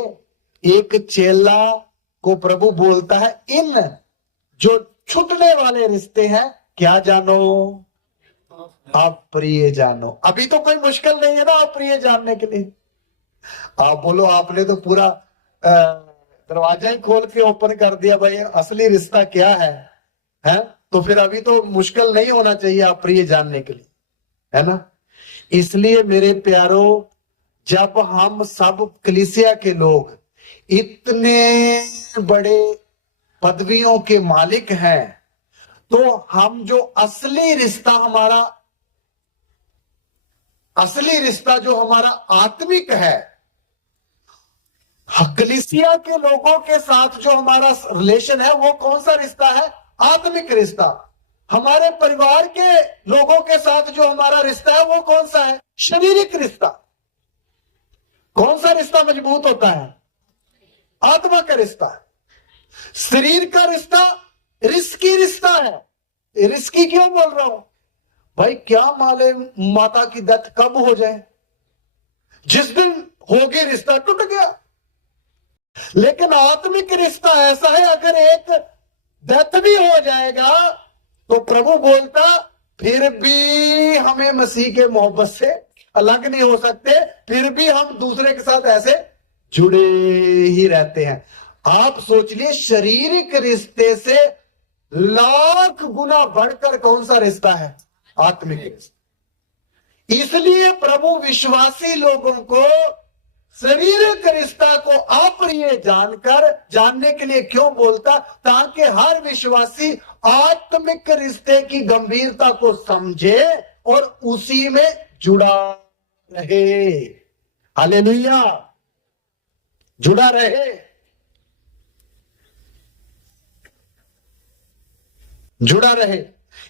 एक चेला को प्रभु बोलता है, इन जो छूटने वाले रिश्ते हैं क्या जानो? अप्रिय जानो। अभी तो कोई मुश्किल नहीं है ना अप्रिय जानने के लिए। आप बोलो, आपने तो पूरा दरवाजा ही खोल के ओपन कर दिया भाई, असली रिश्ता क्या है? तो फिर अभी तो मुश्किल नहीं होना चाहिए अप्रिय जानने के लिए, है ना। इसलिए मेरे प्यारो, जब हम सब कलीसिया के लोग इतने बड़े पदवियों के मालिक हैं, तो हम जो असली रिश्ता जो हमारा आत्मिक है, कलीसिया के लोगों के साथ जो हमारा रिलेशन है, वो कौन सा रिश्ता है? आत्मिक रिश्ता। हमारे परिवार के लोगों के साथ जो हमारा रिश्ता है, वो कौन सा है? शारीरिक रिश्ता। कौन सा रिश्ता मजबूत होता है? आत्मा का रिश्ता। शरीर का रिश्ता रिस्की रिश्ता है। रिस्की क्यों बोल रहा हूं भाई? क्या मालूम माता की डेथ कब हो जाए, जिस दिन होगी रिश्ता टूट गया। लेकिन आत्मिक रिश्ता ऐसा है, अगर एक डेथ भी हो जाएगा तो प्रभु बोलता, फिर भी हमें मसीह के मोहब्बत से अलग नहीं हो सकते, फिर भी हम दूसरे के साथ ऐसे जुड़े ही रहते हैं। आप सोच लिए, शारीरिक रिश्ते से लाख गुना बढ़कर कौन सा रिश्ता है? आत्मिक रिश्ता। इसलिए प्रभु विश्वासी लोगों को शारीरिक रिश्ता को अप्रिय जानने के लिए क्यों बोलता? ताकि हर विश्वासी आत्मिक रिश्ते की गंभीरता को समझे और उसी में जुड़ा रहे। हालेलुया। जुड़ा रहे, जुड़ा रहे।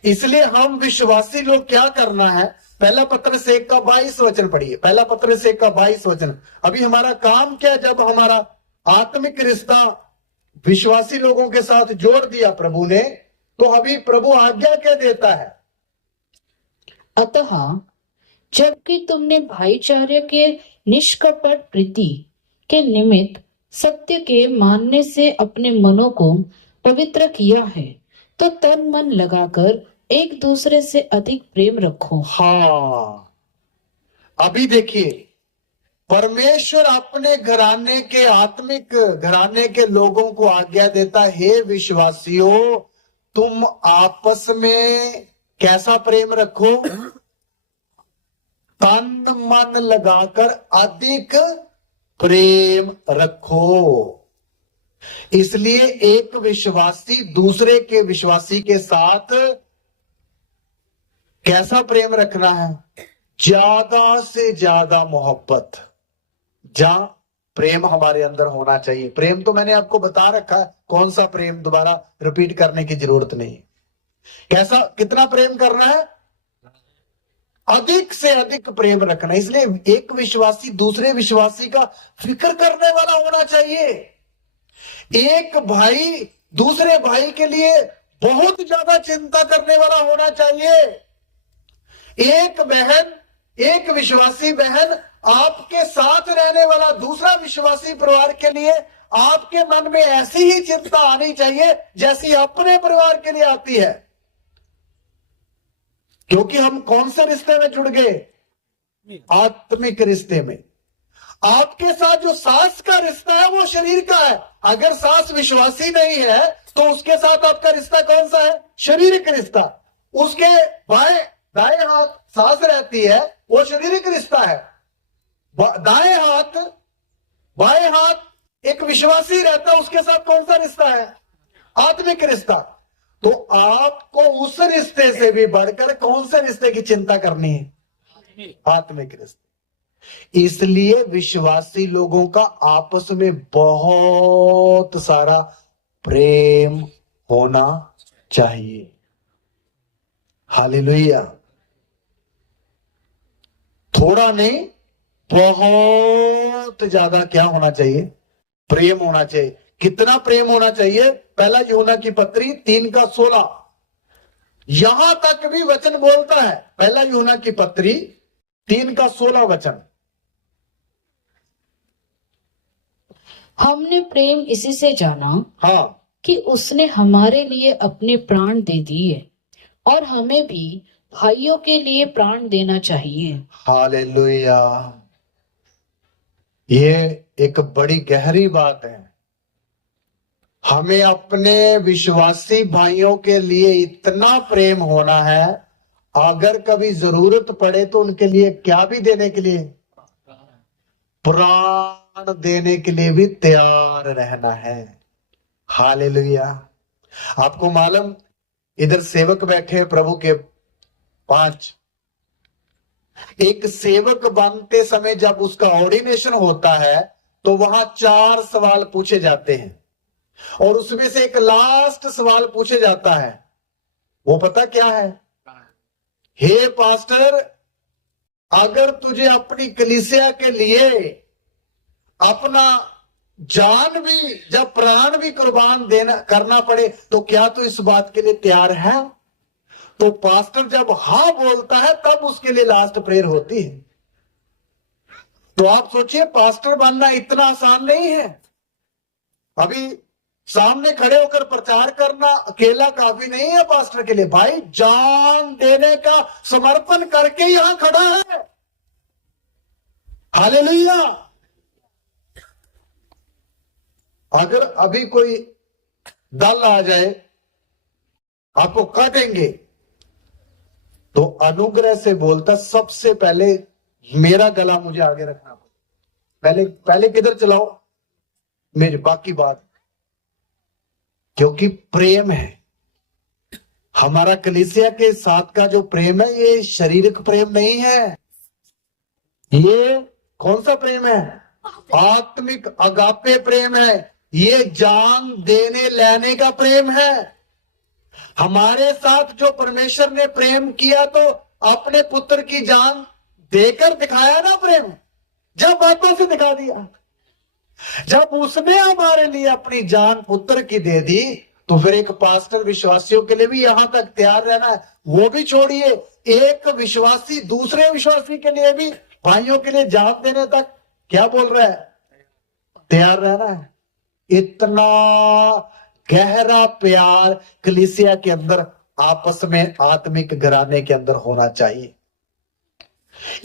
इसलिए हम विश्वासी लोग क्या करना है? पहला पत्रस 1 का 22 वचन पढ़िए। पहला पत्रस 1 का 22 वचन। अभी हमारा काम क्या? जब हमारा आत्मिक रिश्ता विश्वासी लोगों के साथ जोड़ दिया प्रभु ने, तो अभी प्रभु आज्ञा क्या देता है? अतः जबकि तुमने भाईचारे के निष्कपट प्रीति के निमित्त सत्य के मानने से अपने मनों को पवित्र किया है, तो तन मन लगाकर एक दूसरे से अधिक प्रेम रखो। हाँ, अभी देखिए, परमेश्वर अपने घराने के, आत्मिक घराने के लोगों को आज्ञा देता है, हे विश्वासियों, तुम आपस में कैसा प्रेम रखो? तन मन लगाकर अधिक प्रेम रखो। इसलिए एक विश्वासी दूसरे के विश्वासी के साथ कैसा प्रेम रखना है? ज्यादा से ज्यादा मोहब्बत, जहां प्रेम हमारे अंदर होना चाहिए। प्रेम तो मैंने आपको बता रखा है, कौन सा प्रेम, दोबारा रिपीट करने की जरूरत नहीं। कैसा, कितना प्रेम करना है? अधिक से अधिक प्रेम रखना। इसलिए एक विश्वासी दूसरे विश्वासी का फिक्र करने वाला होना चाहिए। एक भाई दूसरे भाई के लिए बहुत ज्यादा चिंता करने वाला होना चाहिए। एक बहन, एक विश्वासी बहन आपके साथ रहने वाला दूसरा विश्वासी परिवार के लिए आपके मन में ऐसी ही चिंता आनी चाहिए जैसी अपने परिवार के लिए आती है। क्योंकि हम कौन से रिश्ते में जुड़ गए? आत्मिक रिश्ते में। आपके साथ जो सास का रिश्ता है वो शरीर का है। अगर सास विश्वासी नहीं है तो उसके साथ आपका रिश्ता कौन सा है? शारीरिक रिश्ता। उसके बाएं दाएं हाथ सास रहती है, वो शारीरिक रिश्ता है। दाएं हाथ बाएं हाथ एक विश्वासी रहता है, उसके साथ कौन सा रिश्ता है? आत्मिक रिश्ता। तो आपको उस रिश्ते से भी बढ़कर कौन से रिश्ते की चिंता करनी है? आत्मिक रिश्ते। इसलिए विश्वासी लोगों का आपस में बहुत सारा प्रेम होना चाहिए। हालेलुया। थोड़ा नहीं, बहुत ज्यादा क्या होना चाहिए? प्रेम होना चाहिए। कितना प्रेम होना चाहिए? पहला यूहन्ना की पत्री 3:16 यहां तक भी वचन बोलता है। पहला यूहन्ना की पत्री 3:16 वचन। हमने प्रेम इसी से जाना हाँ, कि उसने हमारे लिए अपने प्राण दे दिए, और हमें भी भाइयों के लिए प्राण देना चाहिए। हालेलुया। ये एक बड़ी गहरी बात है। हमें अपने विश्वासी भाइयों के लिए इतना प्रेम होना है, अगर कभी जरूरत पड़े तो उनके लिए क्या भी देने के लिए? प्राण देने के लिए भी तैयार रहना है। हालेलुया। आपको मालूम, इधर सेवक बैठे हैं प्रभु के 5। एक सेवक बनते समय जब उसका ऑर्डिनेशन होता है तो वहां 4 सवाल पूछे जाते हैं, और उसमें से एक लास्ट सवाल पूछे जाता है। वो पता क्या है? हे पास्टर, अगर तुझे अपनी कलीसिया के लिए अपना जान भी, जब प्राण भी कुर्बान देना करना पड़े, तो क्या तू इस बात के लिए तैयार है? तो पास्टर जब हाँ बोलता है तब उसके लिए लास्ट प्रेयर होती है। तो आप सोचिए, पास्टर बनना इतना आसान नहीं है। अभी सामने खड़े होकर प्रचार करना अकेला काफी नहीं है पास्टर के लिए। भाई जान देने का समर्पण करके यहां खड़ा है। हालेलुया। अगर अभी कोई दल आ जाए आपको काटेंगे, तो अनुग्रह से बोलता, सबसे पहले मेरा गला मुझे आगे रखना। पहले किधर चलाओ? मेरी बाकी बात। क्योंकि प्रेम है हमारा कलीसिया के साथ का जो प्रेम है, ये शारीरिक प्रेम नहीं है। ये कौन सा प्रेम है? आत्मिक अगापे प्रेम है। ये जान देने लेने का प्रेम है। हमारे साथ जो परमेश्वर ने प्रेम किया, तो अपने पुत्र की जान देकर दिखाया ना प्रेम। जब बातों से दिखा दिया, जब उसने हमारे लिए अपनी जान पुत्र की दे दी, तो फिर एक पास्टर विश्वासियों के लिए भी यहां तक तैयार रहना है। वो भी छोड़िए, एक विश्वासी दूसरे विश्वासी के लिए भी, भाइयों के लिए जान देने तक क्या बोल रहा है? तैयार रहना है। इतना गहरा प्यार कलीसिया के अंदर आपस में आत्मिक घराने के अंदर होना चाहिए।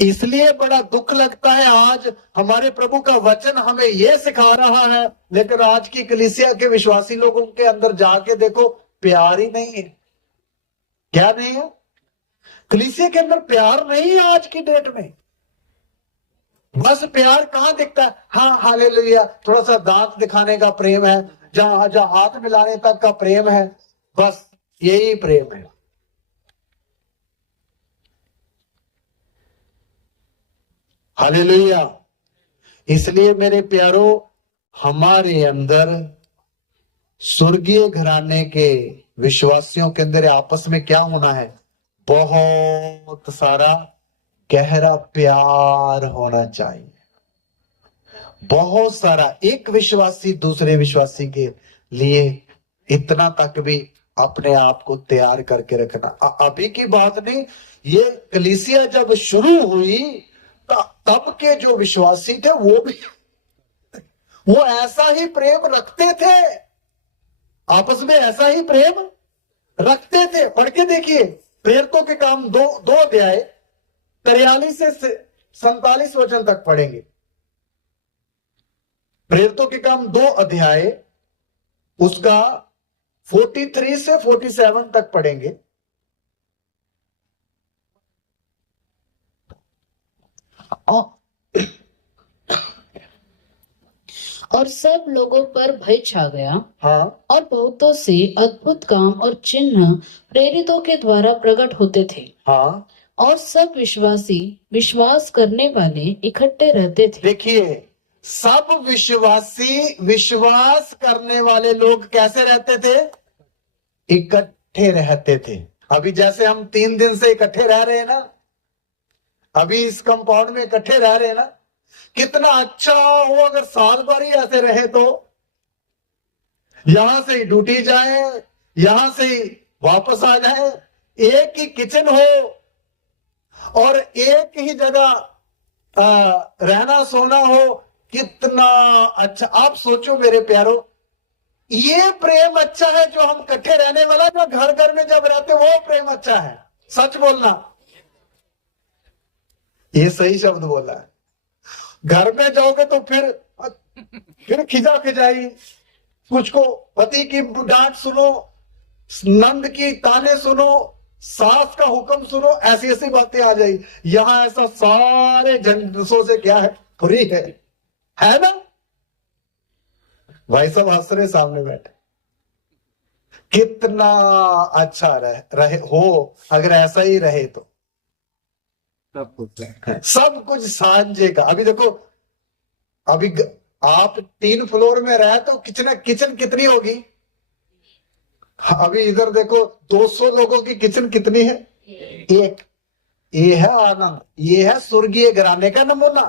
इसलिए बड़ा दुख लगता है, आज हमारे प्रभु का वचन हमें यह सिखा रहा है, लेकिन आज की कलीसिया के विश्वासी लोगों के अंदर जाके देखो, प्यार ही नहीं है। क्या नहीं है? कलीसिया के अंदर प्यार नहीं है आज की डेट में। बस प्यार कहां दिखता है? हाँ, हालेलुया, थोड़ा सा दांत दिखाने का प्रेम है, जहां हाथ मिलाने तक का प्रेम है, बस यही प्रेम है। हालेलुया। इसलिए मेरे प्यारो, हमारे अंदर स्वर्गीय घराने के विश्वासियों के अंदर आपस में क्या होना है? बहुत सारा गहरा प्यार होना चाहिए। बहुत सारा, एक विश्वासी दूसरे विश्वासी के लिए इतना तक भी अपने आप को तैयार करके रखना। अभी की बात नहीं, ये कलीसिया जब शुरू हुई तब के जो विश्वासी थे वो ऐसा ही प्रेम रखते थे, आपस में ऐसा ही प्रेम रखते थे। पढ़ के देखिए, प्रेरितों के काम 2 अध्याय 43 से 47 वचन तक पढ़ेंगे। प्रेरितों के काम 2 अध्याय उसका 43 से 47 तक पढ़ेंगे। और सब लोगों पर भय छा गया। हाँ, और बहुतों से अद्भुत काम और चिन्ह प्रेरितों के द्वारा प्रकट होते थे। हाँ, और सब विश्वासी विश्वास करने वाले इकट्ठे रहते थे। देखिए, सब विश्वासी विश्वास करने वाले लोग कैसे रहते थे? इकट्ठे रहते थे। अभी जैसे हम 3 दिन से इकट्ठे रह रहे हैं ना, अभी इस कंपाउंड में इकट्ठे रह रहे हैं ना, कितना अच्छा हो अगर साल भर ही ऐसे रहे तो। यहां से ही ड्यूटी जाए, यहां से ही वापस आ जाए, एक ही किचन हो और एक ही जगह रहना सोना हो, कितना अच्छा। आप सोचो मेरे प्यारो, ये प्रेम अच्छा है जो हम इकट्ठे रहने वाला, जो घर घर में जब रहते वो प्रेम अच्छा है। सच बोलना, ये सही शब्द बोला है। घर में जाओगे तो फिर खिजा खिजाई, कुछ को पति की डांट सुनो, नंद की ताने सुनो, सास का हुक्म सुनो, ऐसी ऐसी बातें आ जाए। यहां ऐसा सारे झंझटों से क्या है? फ्री है ना? भाई साहब हंस रहे सामने बैठे। कितना अच्छा रहे हो अगर ऐसा ही रहे तो। सब कुछ सांझे का। अभी देखो, अभी आप 3 फ्लोर में रहे तो किचन कितनी होगी? अभी इधर देखो, 200 लोगों की किचन कितनी है? एक। ये है आनंद, ये है स्वर्गीय घराने का नमूना।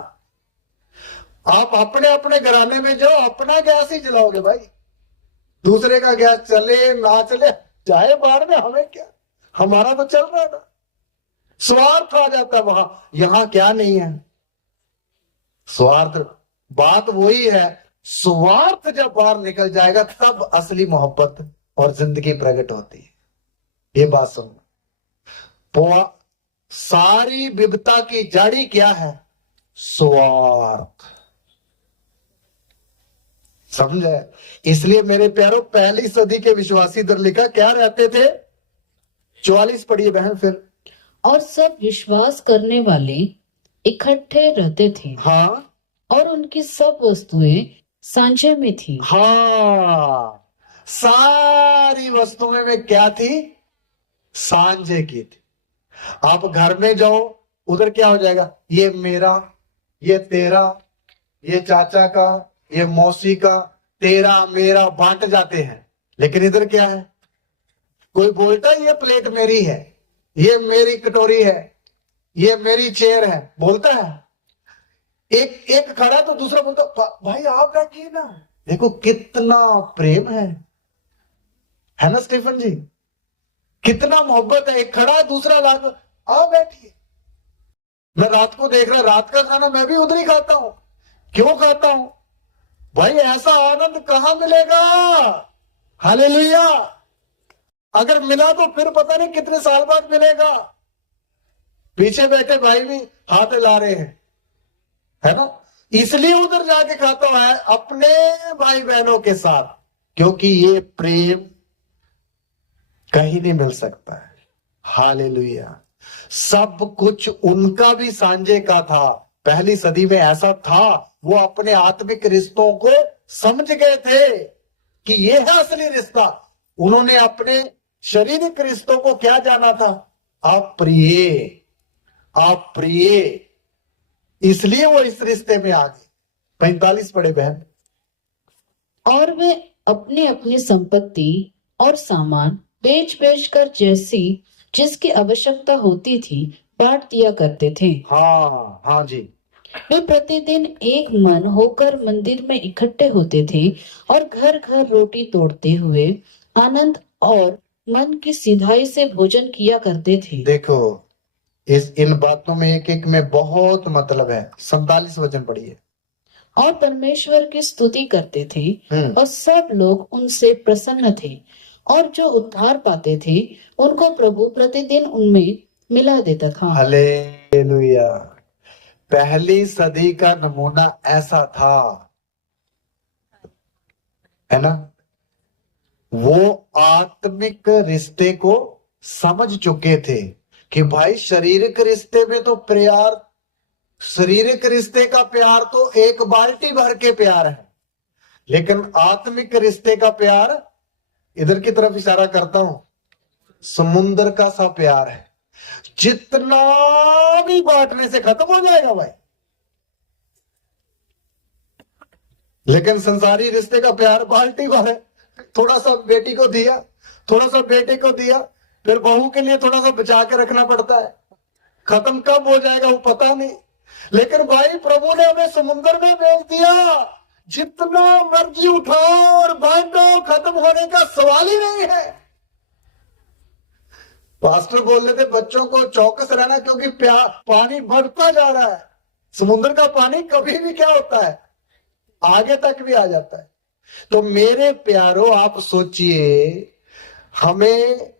आप अपने अपने घराने में जाओ, अपना गैस ही जलाओगे भाई। दूसरे का गैस चले ना चले, चाहे बाहर में, हमें क्या, हमारा तो चल रहा था। स्वार्थ आ जाता है वहां। यहां क्या नहीं है? स्वार्थ। बात वही है, स्वार्थ जब बाहर निकल जाएगा तब असली मोहब्बत और जिंदगी प्रकट होती है। ये बात सुनो, सारी विविधता की जड़ी क्या है? स्वार्थ। समझे? इसलिए मेरे प्यारों, पहली सदी के विश्वासी इधर लिखा क्या रहते थे? 44 पढ़िए बहन फिर। और सब विश्वास करने वाले इकट्ठे रहते थे। हाँ, और उनकी सब वस्तुएं सांझे में थी। हाँ, सारी वस्तुएं में क्या थी? सांझे की थी। आप घर में जाओ, उधर क्या हो जाएगा? ये मेरा, ये तेरा, ये चाचा का, ये मौसी का, तेरा मेरा बांट जाते हैं। लेकिन इधर क्या है? कोई बोलता है ये प्लेट मेरी है, ये मेरी कटोरी है, ये मेरी चेयर है, बोलता है? एक एक खड़ा तो दूसरा बोलता भाई आप बैठिए ना। देखो कितना प्रेम है ना स्टीफन जी? कितना मोहब्बत है। एक खड़ा, दूसरा लाग, आओ बैठिए। मैं रात को देख रहा, रात का खाना मैं भी उधर ही खाता हूं। क्यों खाता हूं भाई? ऐसा आनंद कहां मिलेगा? हालेलुया। अगर मिला तो फिर पता नहीं कितने साल बाद मिलेगा। पीछे बैठे भाई भी हाथ हिला रहे हैं, है ना? इसलिए उधर जाके खाता है अपने भाई बहनों के साथ, क्योंकि ये प्रेम कहीं नहीं मिल सकता है। हालेलुया। सब कुछ उनका भी सांझे का था। पहली सदी में ऐसा था, वो अपने आत्मिक रिश्तों को समझ गए थे कि ये है असली रिश्ता। उन्होंने अपने शारीरिक रिश्तों को क्या जाना था? अप्रिय, अप्रिय। इसलिए वो इस रिश्ते में आ गए। 45 पढ़े बहन। और वे अपने अपने संपत्ति और सामान बेच बेच कर जैसी जिसकी आवश्यकता होती थी बांट दिया करते थे। हाँ हाँ जी। वे प्रतिदिन एक मन होकर मंदिर में इकट्ठे होते थे और घर घर रोटी तोड़ते हुए आनंद और मन की सिधाई से भोजन किया करते थे। देखो, इस इन बातों में एक एक में बहुत मतलब है। 47 वचन पढ़िए। और परमेश्वर की स्तुति करते थे और सब लोग उनसे प्रसन्न थे और जो उद्धार पाते थे उनको प्रभु प्रतिदिन उनमें मिला देता था। हालेलुया। पहली सदी का नमूना ऐसा था, है ना। वो आत्मिक रिश्ते को समझ चुके थे कि भाई शारीरिक रिश्ते में तो प्यार, शारीरिक रिश्ते का प्यार तो एक बाल्टी भर के प्यार है, लेकिन आत्मिक रिश्ते का प्यार, इधर की तरफ इशारा करता हूं, समुद्र का सा प्यार है, जितना भी बांटने से खत्म हो जाएगा भाई। लेकिन संसारी रिश्ते का प्यार बाल्टी भर है। थोड़ा सा बेटी को दिया, थोड़ा सा बेटे को दिया, फिर बहू के लिए थोड़ा सा बचा के रखना पड़ता है। खत्म कब हो जाएगा वो पता नहीं। लेकिन भाई प्रभु ने हमें समुद्र में भेज दिया, जितना मर्जी उठाओ और बांटो, खत्म होने का सवाल ही नहीं है। पास्टर बोल रहे थे बच्चों को चौकस रहना, क्योंकि पानी बढ़ता जा रहा है। समुद्र का पानी कभी भी क्या होता है, आगे तक भी आ जाता है। तो मेरे प्यारो, आप सोचिए, हमें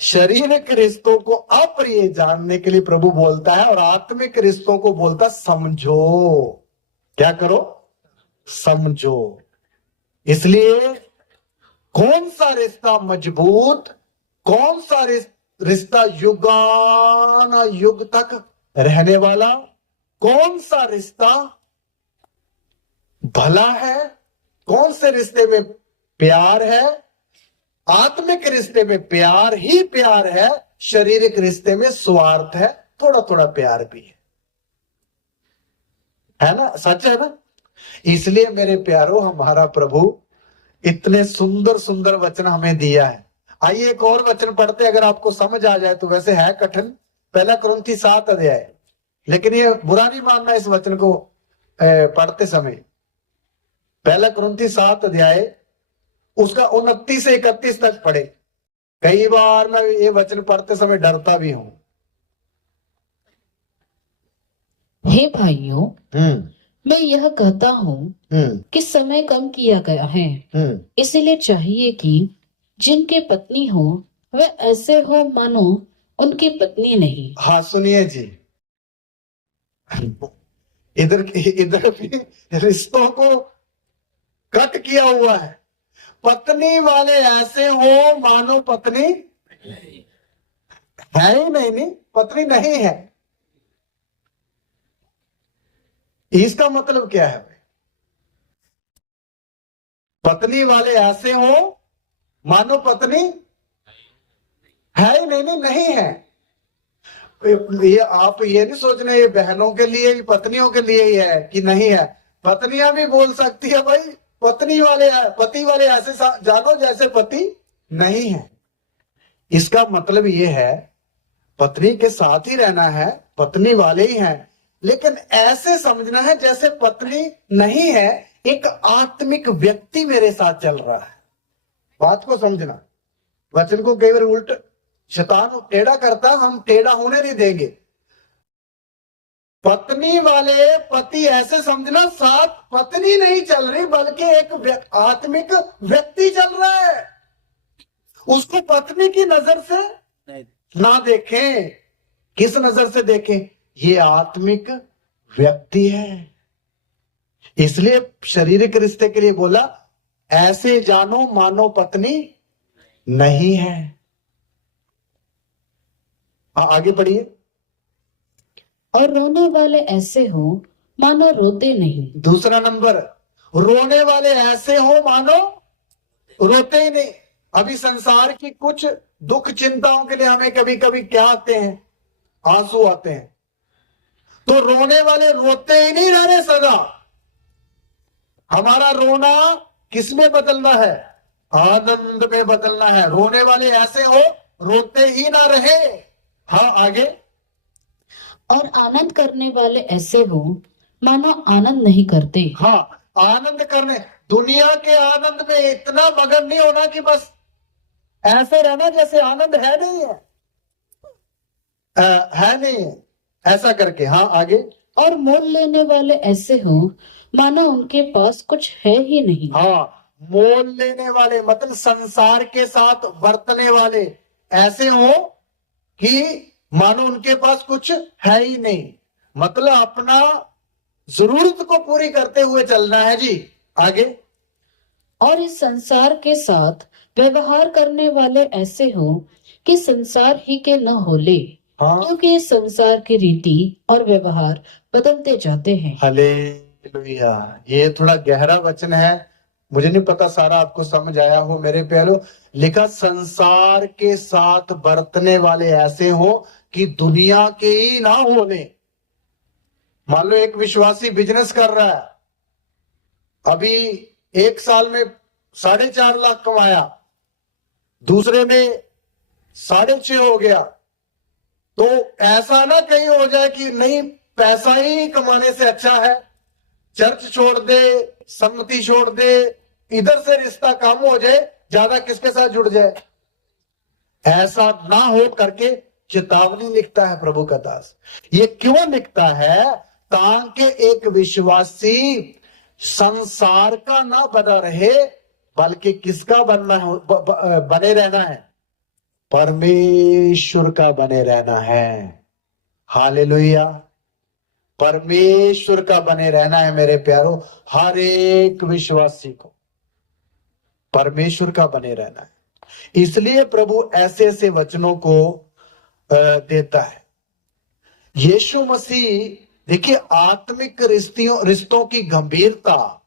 शारीरिक रिश्तों को अप्रिय जानने के लिए प्रभु बोलता है और आत्मिक रिश्तों को बोलता समझो। क्या करो? समझो। इसलिए कौन सा रिश्ता मजबूत, कौन सा रिश्ता युगाना युग तक रहने वाला, कौन सा रिश्ता भला है, कौन से रिश्ते में प्यार है। आत्मिक रिश्ते में प्यार ही प्यार है, शारीरिक रिश्ते में स्वार्थ है, थोड़ा थोड़ा प्यार भी है ना, सच है ना। इसलिए मेरे प्यारो, हमारा प्रभु इतने सुंदर सुंदर वचन हमें दिया है। आइए एक और वचन पढ़ते, अगर आपको समझ आ जाए तो। वैसे है कठिन, पहला कुरिन्थी 7 अध्याय, लेकिन ये बुरा नहीं मानना इस वचन को पढ़ते समय। पहला कुरिन्थी 7 अध्याय उसका 29 से 31 तक पढ़े। कई बार मैं ये वचन पढ़ते समय डरता भी हूं। हे भाइयों, मैं यह कहता हूँ कि समय कम किया गया है, इसलिए चाहिए कि जिनके पत्नी हो वे ऐसे हो मानो उनकी पत्नी नहीं। हाँ सुनिए जी, इधर इधर भी रिश्तों को कट किया हुआ है। पत्नी वाले ऐसे हो मानो पत्नी है ही नहीं, पत्नी नहीं है। इसका मतलब क्या है? पत्नी वाले ऐसे हो मानो पत्नी है ही नहीं है। ये आप ये नहीं सोचना ये बहनों के लिए, पत्नियों के लिए ही है कि नहीं है। पत्नियां भी बोल सकती है भाई, पत्नी वाले पति वाले ऐसे जानो जैसे पति नहीं है। इसका मतलब ये है पत्नी के साथ ही रहना है, पत्नी वाले ही हैं, लेकिन ऐसे समझना है जैसे पत्नी नहीं है, एक आत्मिक व्यक्ति मेरे साथ चल रहा है। बात को समझना। वचन को कई बार उल्ट शैतान टेढ़ा करता, हम टेढ़ा होने नहीं देंगे। पत्नी वाले पति ऐसे समझना, साथ पत्नी नहीं चल रही बल्कि एक आत्मिक व्यक्ति चल रहा है। उसको पत्नी की नजर से ना देखें। किस नजर से देखें? ये आत्मिक व्यक्ति है। इसलिए शारीरिक रिश्ते के लिए बोला ऐसे जानो मानो पत्नी नहीं है। आगे बढ़िए। और रोने वाले ऐसे हो मानो रोते नहीं। दूसरा नंबर, रोने वाले ऐसे हो मानो रोते ही नहीं। अभी संसार की कुछ दुख चिंताओं के लिए हमें कभी कभी क्या आते हैं? आंसू आते हैं। तो रोने वाले रोते ही नहीं रहने सदा। हमारा रोना किसमें बदलना है? आनंद में बदलना है। रोने वाले ऐसे हो, रोते ही ना रहे। हाँ, आगे। और आनंद करने वाले ऐसे हो मानो आनंद नहीं करते। हाँ, आनंद करने, दुनिया के आनंद में इतना मगन नहीं होना कि बस ऐसे रहना जैसे आनंद है नहीं है, है नहीं है, ऐसा करके। हाँ, आगे। और मोल लेने वाले ऐसे हो मानो उनके पास कुछ है ही नहीं। हाँ, मोल लेने वाले मतलब संसार के साथ बरतने वाले ऐसे हो कि मानो उनके पास कुछ है ही नहीं, मतलब अपना जरूरत को पूरी करते हुए चलना है जी। आगे। और इस संसार के साथ व्यवहार करने वाले ऐसे हो कि संसार ही के न होले, हाँ, क्योंकि इस संसार की रीति और व्यवहार बदलते जाते हैं। हालेलुया। ये थोड़ा गहरा वचन है, मुझे नहीं पता सारा आपको समझ आया हो मेरे प्यारो। लिखा संसार के साथ बरतने वाले ऐसे हो कि दुनिया के ही ना होने। मान लो एक विश्वासी बिजनेस कर रहा है, अभी एक साल में 4.5 लाख कमाया, दूसरे में 6.5 हो गया, तो ऐसा ना कहीं हो जाए कि नहीं पैसा ही कमाने से अच्छा है, चर्च छोड़ दे, संगति छोड़ दे, इधर से रिश्ता कम हो जाए, ज्यादा किसके साथ जुड़ जाए। ऐसा ना हो करके चेतावनी लिखता है प्रभु का दास। ये क्यों लिखता है? ताकि एक विश्वासी संसार का ना बना रहे, बल्कि किसका बनना हो, बने रहना है, परमेश्वर का बने रहना है। हालेलुया। परमेश्वर का बने रहना है मेरे प्यारो। हर एक विश्वासी को परमेश्वर का बने रहना है। इसलिए प्रभु ऐसे ऐसे वचनों को देता है। यीशु मसीह, देखिए, आत्मिक रिश्तों की गंभीरता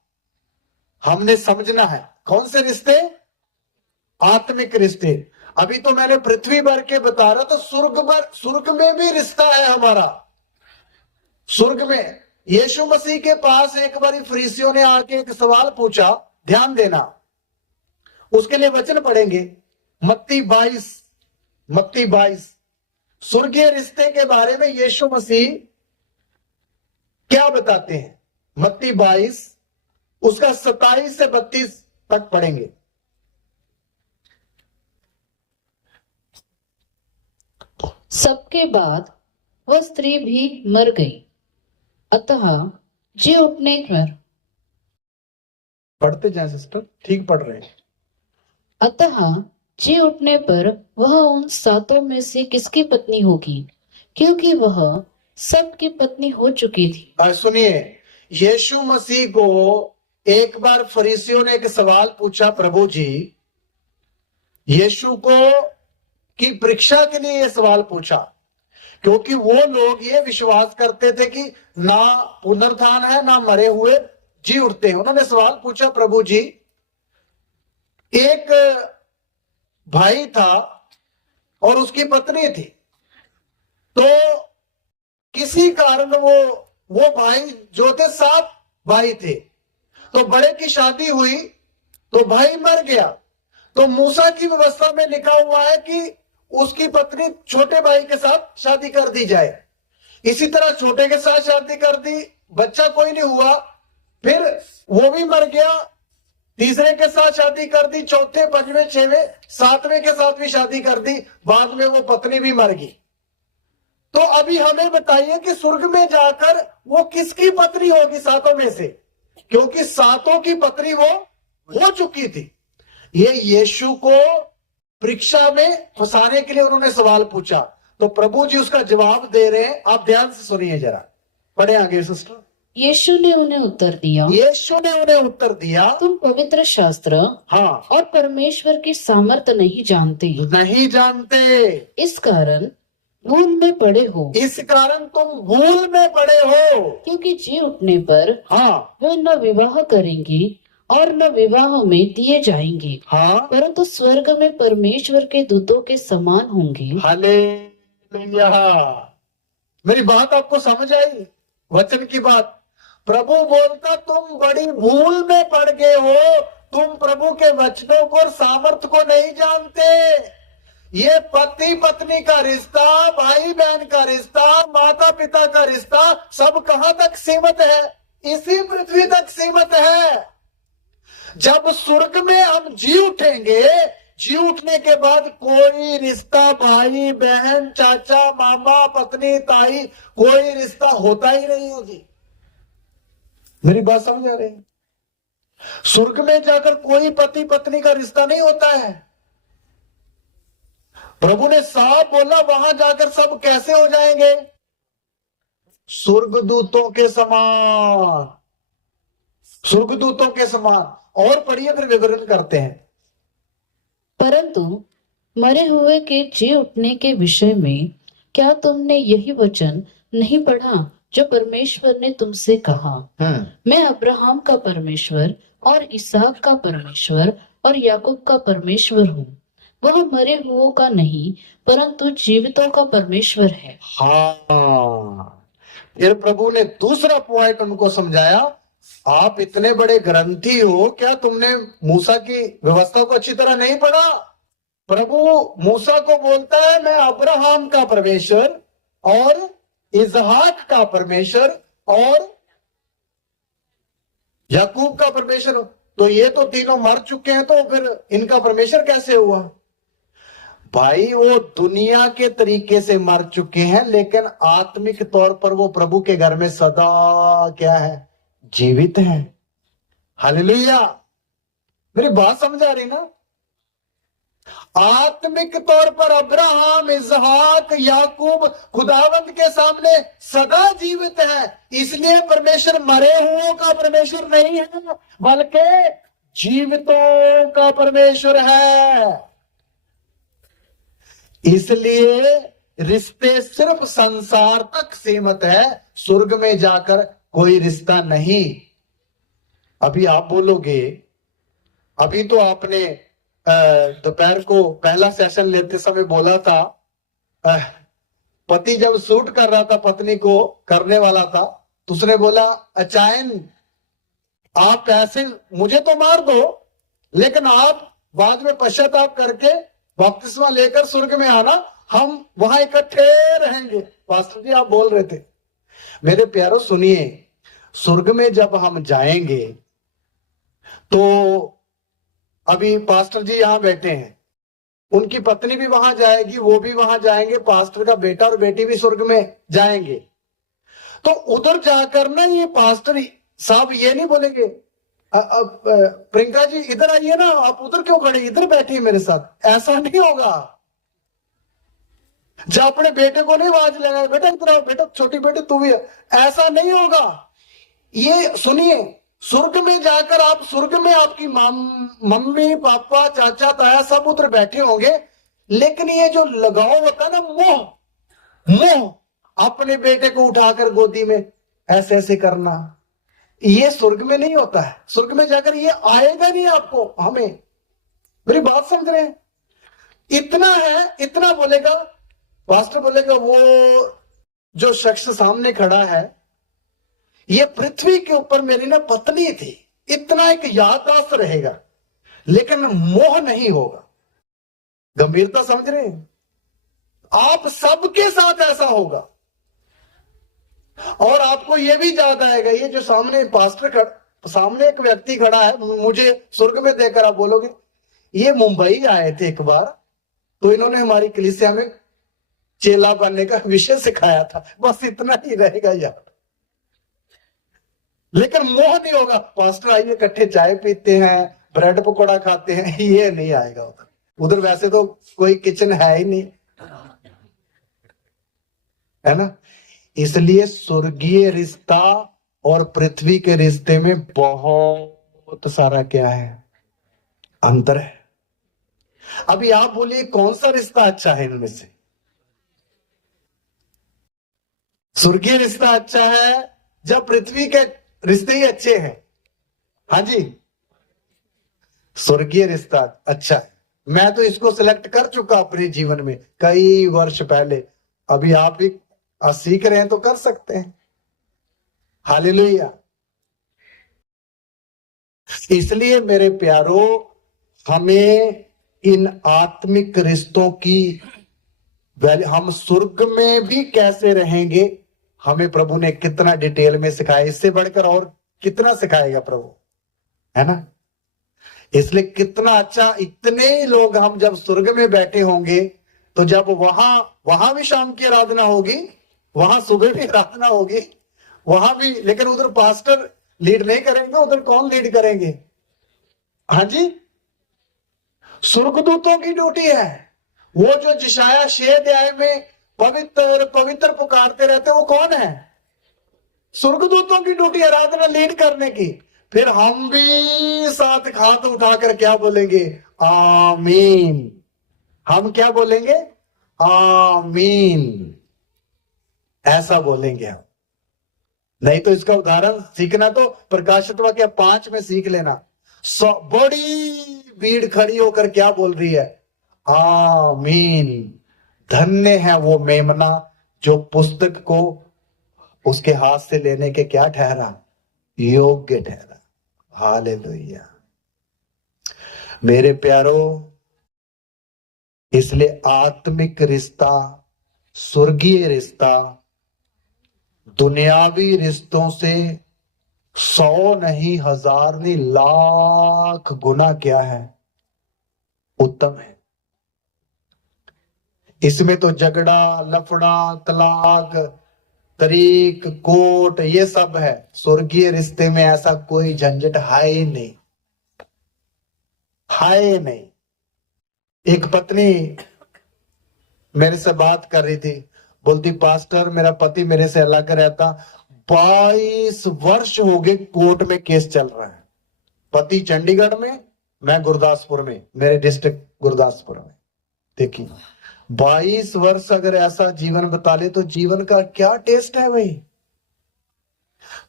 हमने समझना है। कौन से रिश्ते? आत्मिक रिश्ते। अभी तो मैंने पृथ्वी भर के बता रहा, तो स्वर्ग में भी रिश्ता है हमारा। स्वर्ग में यीशु मसीह के पास एक बार फरीसियों ने आके एक सवाल पूछा, ध्यान देना, उसके लिए वचन पढ़ेंगे। मत्ती 22 स्वर्गीय रिश्ते के बारे में यीशु मसीह क्या बताते हैं। मत्ती 22 उसका 27 से 32 तक पढ़ेंगे। सबके बाद वह स्त्री भी मर गई, अतः जी उठने पर, पढ़ते जाए सिस्टर, ठीक पढ़ रहे हैं। अतः जी उठने पर वह उन 7 में से किसकी पत्नी होगी, क्योंकि वह सबकी पत्नी हो चुकी थी। सुनिए, यीशु मसीह को एक बार फरीसियों ने एक सवाल पूछा, प्रभु जी, यीशु को की परीक्षा के लिए यह सवाल पूछा, क्योंकि वो लोग ये विश्वास करते थे कि ना पुनरुत्थान है, ना मरे हुए जी उठते हैं। उन्होंने सवाल पूछा, प्रभु जी, एक भाई था और उसकी पत्नी थी, तो किसी कारण वो भाई जो थे 7 भाई थे, तो बड़े की शादी हुई तो भाई मर गया, तो मूसा की व्यवस्था में लिखा हुआ है कि उसकी पत्नी छोटे भाई के साथ शादी कर दी जाए। इसी तरह छोटे के साथ शादी कर दी, बच्चा कोई नहीं हुआ, फिर वो भी मर गया, तीसरे के साथ शादी कर दी, चौथे, पांचवें, छठवें, 7वें के साथ भी शादी कर दी, बाद में वो पत्नी भी मर गई। तो अभी हमें बताइए कि स्वर्ग में जाकर वो किसकी पत्नी होगी 7 में से, क्योंकि 7 की पत्नी वो हो चुकी थी। ये यीशु को परीक्षा में फंसाने के लिए उन्होंने सवाल पूछा, तो प्रभु जी उसका जवाब दे रहे हैं। आप ध्यान से सुनिए जरा, पढ़े आगे सिस्टर। यीशु ने उन्हें उत्तर दिया, तुम पवित्र शास्त्र हाँ और परमेश्वर की सामर्थ्य नहीं जानते, इस कारण भूल में पड़े हो, क्योंकि जी उठने पर हाँ वे न विवाह करेंगे और न विवाह में दिए जाएंगे, हाँ, परंतु स्वर्ग में परमेश्वर के दूतों के समान होंगे। हालेलुया। मेरी बात आपको समझ आई? वचन की बात। प्रभु बोलता, तुम बड़ी भूल में पड़ गए हो, तुम प्रभु के वचनों को और सामर्थ्य को नहीं जानते। ये पति पत्नी का रिश्ता, भाई बहन का रिश्ता, माता पिता का रिश्ता सब कहां तक सीमित है? इसी पृथ्वी तक सीमित है। जब स्वर्ग में हम जी उठेंगे, जी उठने के बाद कोई रिश्ता भाई बहन चाचा मामा पत्नी ताई कोई रिश्ता होता ही नहीं होगी। मेरी बात समझ आ रही है? स्वर्ग में जाकर कोई पति पत्नी का रिश्ता नहीं होता है। प्रभु ने साफ बोला वहां जाकर सब कैसे हो जाएंगे? स्वर्गदूतों के समान, स्वर्गदूतों के समान। और पढ़िए फिर विवरण करते हैं। परंतु मरे हुए के जी उठने के विषय में क्या तुमने यही वचन नहीं पढ़ा जो परमेश्वर ने तुमसे कहा, मैं अब्राहम का परमेश्वर और इसहाक का परमेश्वर और याकूब का परमेश्वर हूँ। वह मरे हुओं का नहीं परंतु जीवितों का परमेश्वर है। हाँ, फिर प्रभु ने दूसरा पॉइंट उनको समझाया। आप इतने बड़े ग्रंथी हो, क्या तुमने मूसा की व्यवस्था को अच्छी तरह नहीं पढ़ा? प्रभु मूसा को बोलता है मैं अब्राहम का परमेश्वर और इसहाक का परमेश्वर और याकूब का परमेश्वर। तो ये तो तीनों मर चुके हैं, तो फिर इनका परमेश्वर कैसे हुआ? भाई वो दुनिया के तरीके से मर चुके हैं, लेकिन आत्मिक तौर पर वो प्रभु के घर में सदा क्या है? जीवित है। हालेलुया। मेरी बात समझ आ रही ना? आत्मिक तौर पर अब्राहम इसहाक याकूब खुदावंत के सामने सदा जीवित है। इसलिए परमेश्वर मरे हुओं का परमेश्वर नहीं है बल्कि जीवितों का परमेश्वर है। इसलिए रिश्ते सिर्फ संसार तक सीमित है, स्वर्ग में जाकर कोई रिश्ता नहीं। अभी आप बोलोगे, अभी तो आपने दोपहर को पहला सेशन लेते समय बोला था, पति जब सूट कर रहा था पत्नी को करने वाला था तो उसने बोला अचायन आप ऐसे मुझे तो मार दो, लेकिन आप बाद में पश्चाताप करके बपतिस्मा लेकर स्वर्ग में आना, हम वहां इकट्ठे रहेंगे। पास्टर जी आप बोल रहे थे। मेरे प्यारों सुनिए, स्वर्ग में जब हम जाएंगे तो अभी पास्टर जी यहां बैठे हैं, उनकी पत्नी भी वहां जाएगी, वो भी वहां जाएंगे, पास्टर का बेटा और बेटी भी स्वर्ग में जाएंगे। तो उधर जाकर ना ये पास्टर साहब ये नहीं बोलेंगे प्रियंका जी इधर आइए ना, आप उधर क्यों खड़े, इधर बैठिए मेरे साथ। ऐसा नहीं होगा। जब अपने बेटे को नहीं आवाज लगाए बेटा इधर आओ, बेटा छोटी बेटे तू भी, ऐसा नहीं होगा। ये सुनिए, स्वर्ग में जाकर आप स्वर्ग में आपकी मम्मी पापा चाचा ताया सब उधर बैठे होंगे, लेकिन ये जो लगाव होता है ना, मोह अपने बेटे को उठाकर गोदी में ऐसे ऐसे करना, ये स्वर्ग में नहीं होता है। स्वर्ग में जाकर ये आएगा नहीं आपको। हमें मेरी बात समझ रहे हैं? इतना है, इतना बोलेगा पास्टर, बोलेगा वो जो शख्स सामने खड़ा है ये पृथ्वी के ऊपर मेरी ना पत्नी थी, इतना एक याददाश्त रहेगा, लेकिन मोह नहीं होगा। गंभीरता समझ रहे हैं? आप सबके साथ ऐसा होगा। और आपको यह भी याद आएगा, ये जो सामने सामने एक व्यक्ति खड़ा है, मुझे स्वर्ग में देखकर आप बोलोगे ये मुंबई आए थे एक बार, तो इन्होंने हमारी कलीसिया में चेला बनने का विषय सिखाया था। बस इतना ही रहेगा यार, लेकिन मोह नहीं होगा। पास्टर आइए इकट्ठे चाय पीते हैं, ब्रेड पकौड़ा खाते हैं, ये नहीं आएगा उधर। उधर वैसे तो कोई किचन है ही नहीं, है ना? इसलिए स्वर्गीय रिश्ता और पृथ्वी के रिश्ते में बहुत सारा क्या है, अंतर है। अभी आप बोलिए कौन सा रिश्ता अच्छा है इनमें से? स्वर्गीय रिश्ता अच्छा है जब पृथ्वी के रिश्ते ही अच्छे हैं? हाँ जी, स्वर्गीय रिश्ता अच्छा है। मैं तो इसको सिलेक्ट कर चुका अपने जीवन में कई वर्ष पहले। अभी आप भी सीख रहे हैं तो कर सकते हैं। हालेलुया। इसलिए मेरे प्यारों, हमें इन आत्मिक रिश्तों की हम स्वर्ग में भी कैसे रहेंगे, हमें प्रभु ने कितना डिटेल में सिखाया। इससे बढ़कर और कितना सिखाएगा प्रभु, है ना। इसलिए कितना अच्छा, इतने ही लोग हम जब स्वर्ग में बैठे होंगे, तो जब वहां भी शाम की आराधना होगी, वहां सुबह भी आराधना होगी, वहां भी, लेकिन उधर पास्टर लीड नहीं करेंगे, उधर कौन लीड करेंगे? हाँ जी, स्वर्गदूतों की ड्यूटी है। वो जो जिशाया 6 अध्याय में पवित्र पवित्र पुकारते रहते, वो कौन है? स्वर्गदूतों की ड्यूटी, आराधना लीड करने की। फिर हम भी साथ हाथ उठाकर क्या बोलेंगे? आमीन। हम क्या बोलेंगे? आमीन, ऐसा बोलेंगे हम। नहीं तो इसका उदाहरण सीखना तो प्रकाशित वाक्य 5 में सीख लेना। बड़ी भीड़ खड़ी होकर क्या बोल रही है? आमीन। धन्य है वो मेमना जो पुस्तक को उसके हाथ से लेने के क्या ठहरा? योग्य ठहरा। हालेलुया। मेरे प्यारो, इसलिए आत्मिक रिश्ता, स्वर्गीय रिश्ता दुनियावी रिश्तों से 100 नहीं, 1000 नहीं, लाख गुना क्या है? उत्तम है। इसमें तो झगड़ा, लफड़ा, तलाक, तरीक, कोर्ट, ये सब है। स्वर्गीय रिश्ते में ऐसा कोई झंझट है ही नहीं, है नहीं। एक पत्नी मेरे से बात कर रही थी, बोलती पास्टर मेरा पति मेरे से अलग रहता, 22 वर्ष हो गए कोर्ट में केस चल रहा है। पति चंडीगढ़ में, मैं गुरदासपुर में, मेरे डिस्ट्रिक्ट गुरदासपुर में। देखिए 22 वर्ष अगर ऐसा जीवन बता ले, तो जीवन का क्या टेस्ट है भाई।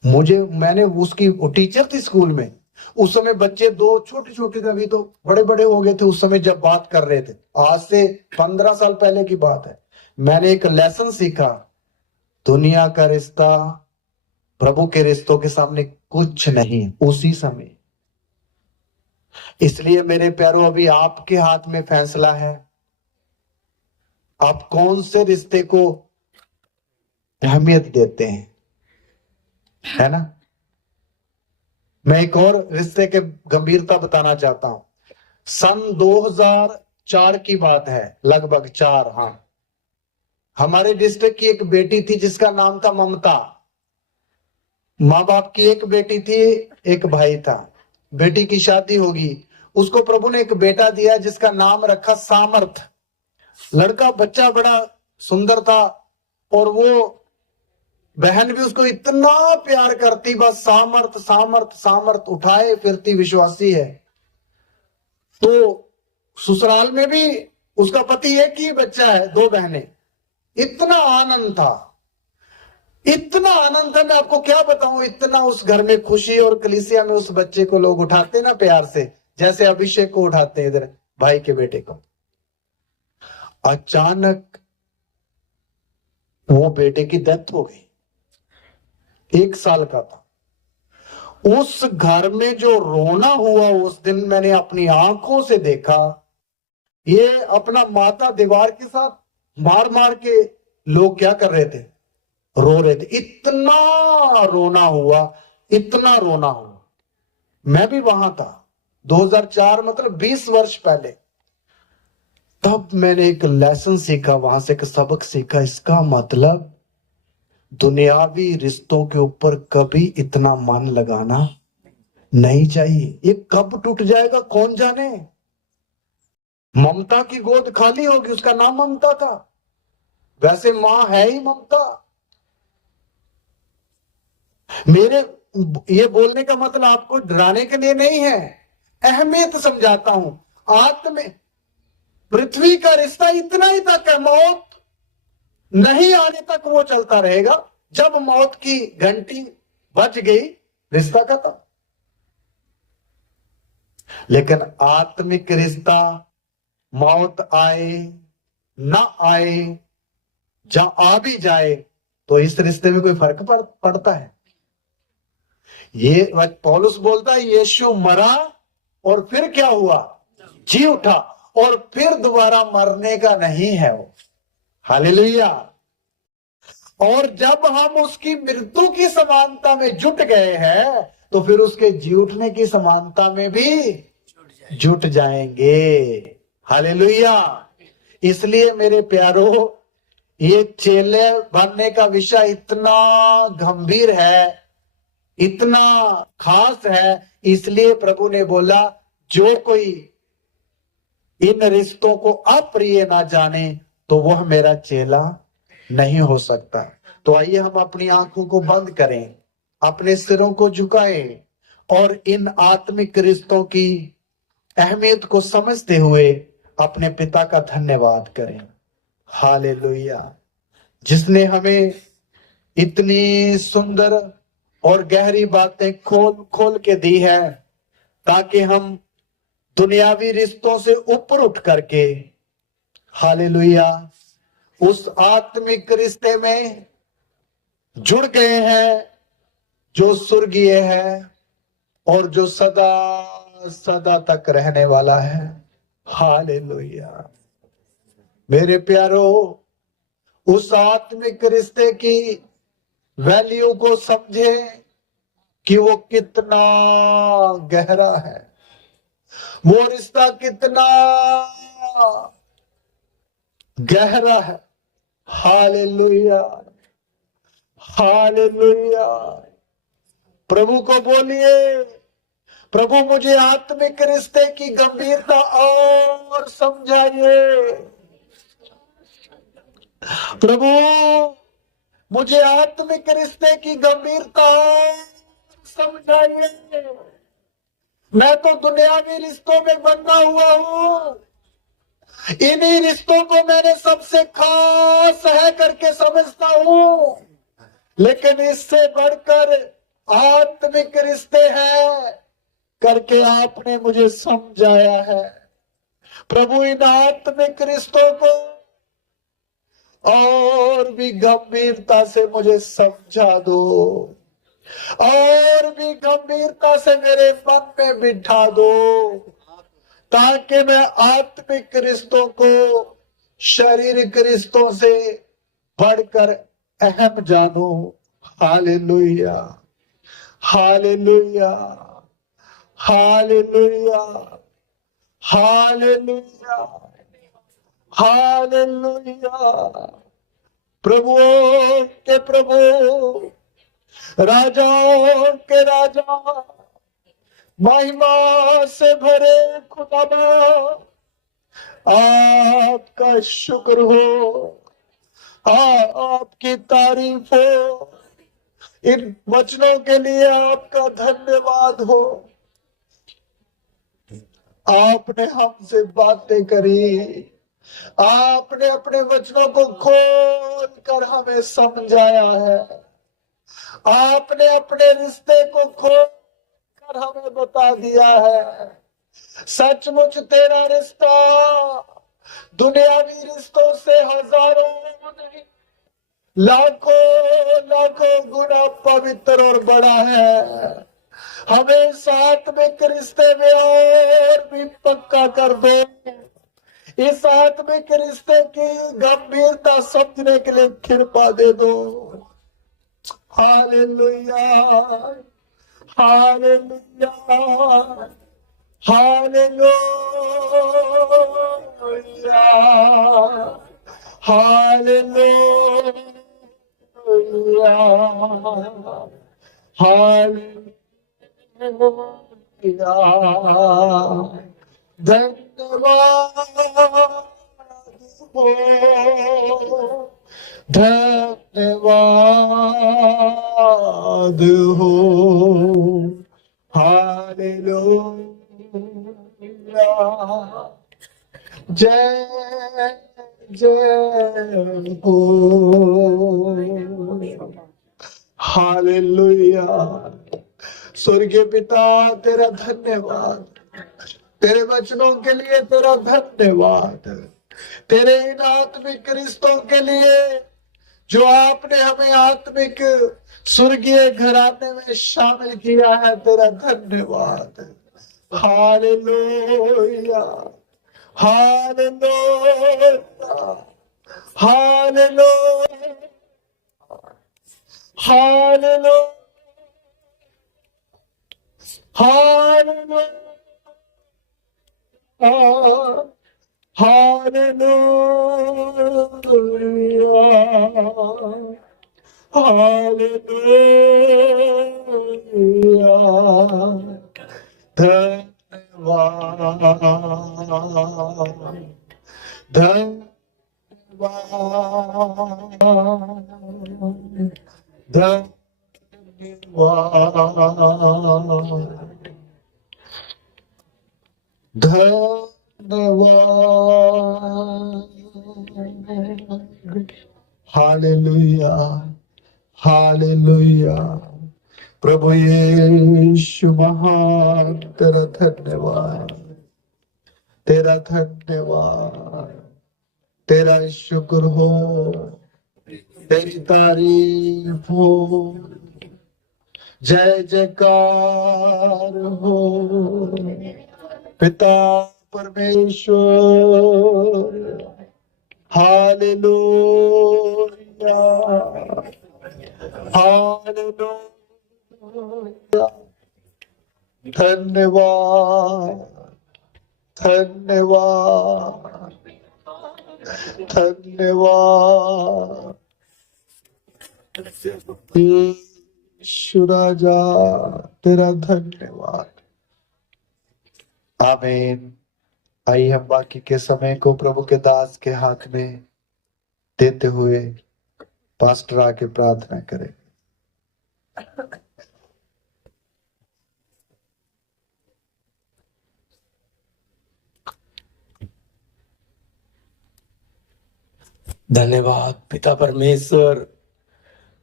मैंने उसकी, वो टीचर थी स्कूल में, उस समय बच्चे 2 छोटे छोटे थे, अभी तो बड़े बड़े हो गए थे उस समय जब बात कर रहे थे। आज से 15 साल पहले की बात है। मैंने एक लेसन सीखा, दुनिया का रिश्ता प्रभु के रिश्तों के सामने कुछ नहीं उसी समय। इसलिए मेरे प्यारों, अभी आपके हाथ में फैसला है, आप कौन से रिश्ते को अहमियत देते हैं, है ना। मैं एक और रिश्ते के गंभीरता बताना चाहता हूं। सन 2004 की बात है, लगभग 4, हाँ। हमारे डिस्ट्रिक्ट की एक बेटी थी जिसका नाम था ममता। माँ बाप की एक बेटी थी, एक भाई था। बेटी की शादी होगी, उसको प्रभु ने एक बेटा दिया जिसका नाम रखा सामर्थ। लड़का बच्चा बड़ा सुंदर था, और वो बहन भी उसको इतना प्यार करती, बस सामर्थ सामर्थ सामर्थ, उठाए फिरती विश्वासी है। तो ससुराल में भी उसका पति एक ही बच्चा है, 2 बहनें। इतना आनंद था, इतना आनंद था, मैं आपको क्या बताऊं। इतना उस घर में खुशी, और कलीसिया में उस बच्चे को लोग उठाते ना प्यार से, जैसे अभिषेक को उठाते हैं इधर भाई के बेटे को। अचानक वो बेटे की डेथ हो गई, 1 साल का था। उस घर में जो रोना हुआ उस दिन, मैंने अपनी आंखों से देखा। ये अपना माथा दीवार के साथ मार मार के लोग क्या कर रहे थे? रो रहे थे। इतना रोना हुआ, इतना रोना हुआ। मैं भी वहां था 2004, मतलब 20 वर्ष पहले। तब मैंने एक लेसन सीखा, वहां से एक सबक सीखा। इसका मतलब दुनियावी रिश्तों के ऊपर कभी इतना मन लगाना नहीं चाहिए। ये कब टूट जाएगा कौन जाने। ममता की गोद खाली होगी, उसका नाम ममता था, वैसे मां है ही ममता। मेरे ये बोलने का मतलब आपको डराने के लिए नहीं है, अहमियत समझाता हूं। पृथ्वी का रिश्ता इतना ही तक है, मौत नहीं आने तक वो चलता रहेगा। जब मौत की घंटी बज गई, रिश्ता खत्म। लेकिन आत्मिक रिश्ता, मौत आए ना आए, जहां आ भी जाए, तो इस रिश्ते में कोई फर्क पड़ता है? ये पौलुस बोलता है, यीशु मरा और फिर क्या हुआ? जी उठा और फिर दोबारा मरने का नहीं है वो। हालेलुया। और जब हम उसकी मृत्यु की समानता में जुट गए हैं तो फिर उसके जी उठने की समानता में भी जुट जाएंगे। हालेलुया। इसलिए मेरे प्यारो, ये चेले बनने का विषय इतना गंभीर है, इतना खास है। इसलिए प्रभु ने बोला, जो कोई इन रिश्तों को अप्रिय ना जाने तो वह मेरा चेला नहीं हो सकता। तो आइए हम अपनी आंखों को बंद करें, अपने सिरों को झुकाएं और इन आत्मिक रिश्तों की अहमियत को समझते हुए अपने पिता का धन्यवाद करें। हालेलुया। जिसने हमें इतनी सुंदर और गहरी बातें खोल खोल के दी है, ताकि हम दुनियावी रिश्तों से ऊपर उठ करके, हालेलुया, उस आत्मिक रिश्ते में जुड़ गए हैं जो स्वर्गीय है और जो सदा सदा तक रहने वाला है। हालेलुया। मेरे प्यारो, उस आत्मिक रिश्ते की वैल्यू को समझे कि वो कितना गहरा है, वो रिश्ता कितना गहरा है। Hallelujah, hallelujah. प्रभु को बोलिए, प्रभु मुझे आत्मिक रिश्ते की गंभीरता और समझाइए। प्रभु मुझे आत्मिक रिश्ते की गंभीरता समझाइए। मैं तो दुनियावी रिश्तों में बंधा हुआ हूं, इन्हीं रिश्तों को मैंने सबसे खास है करके समझता हूं, लेकिन इससे बढ़कर आत्मिक रिश्ते हैं करके आपने मुझे समझाया है। प्रभु इन आत्मिक रिश्तों को और भी गंभीरता से मुझे समझा दो, और भी गंभीरता से मेरे मन में बिठा दो, ताकि मैं आत्मिक रिश्तों को शारीरिक रिश्तों से बढ़कर अहम जानूं। Hallelujah, hallelujah, hallelujah, hallelujah, hallelujah. प्रभुओं के प्रभु, राजाओं के राजा, महिमा से भरे खुदाबा, आपका शुक्र हो, आपकी तारीफ हो, इन वचनों के लिए आपका धन्यवाद हो। आपने हमसे बातें करी, आपने अपने वचनों को खोल कर हमें समझाया है, आपने अपने रिश्ते को खोल कर हमें बता दिया है। सचमुच तेरा रिश्ता दुनियावी रिश्तों से हजारों नहीं, लाखों लाखों गुना पवित्र और बड़ा है। हमें आत्मिक रिश्ते में और भी पक्का कर दो। इस आत्मिक रिश्ते की गंभीरता समझने के लिए कृपा दे दो। Hallelujah, hallelujah, hallelujah, hallelujah, hallelujah. धन्यवाद हो, धन्यवाद हो। हालेलुया, जय जय हो। हालेलुया। स्वर्गीय पिता, तेरा धन्यवाद, तेरे वचनों के लिए तेरा धन्यवाद, तेरे इन आत्मिक रिश्तों के लिए जो आपने हमें आत्मिक स्वर्गीय घराने में शामिल किया है, तेरा धन्यवाद। Hallelujah, hallelujah, hallelujah, hallelujah, hallelujah, hallelujah, hallelujah. धन्यवाद, धन्यवाद, धन्यवाद, धन्यवाद। Hallelujah, hallelujah. प्रभु यीशु महान, तेरा धन्यवाद, तेरा धन्यवाद, तेरा शुक्र हो, तेरी तारीफ हो, जय जयकार हो। पिता परमेश्वर, हालेलुया, हालेलुया। धन्यवाद, धन्यवाद, धन्यवाद। यीशु राजा, तेरा धन्यवाद। आमीन। आइए हम बाकी के समय को प्रभु के दास के हाथ में देते हुए पास्टर आके प्रार्थना करें। धन्यवाद पिता परमेश्वर,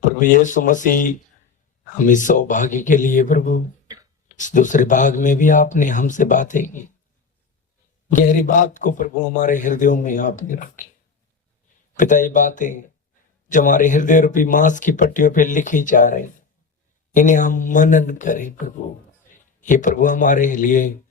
प्रभु यीशु मसीह, हम इस सौभाग्य के लिए प्रभु इस दूसरे भाग में भी आपने हमसे बातें की, गहरी बात को प्रभु हमारे हृदयों में आपने रखी। पिता ये बातें जो हमारे हृदय रूपी मांस की पट्टियों पे लिखी जा रही, इन्हें हम मनन करें प्रभु। ये प्रभु हमारे लिए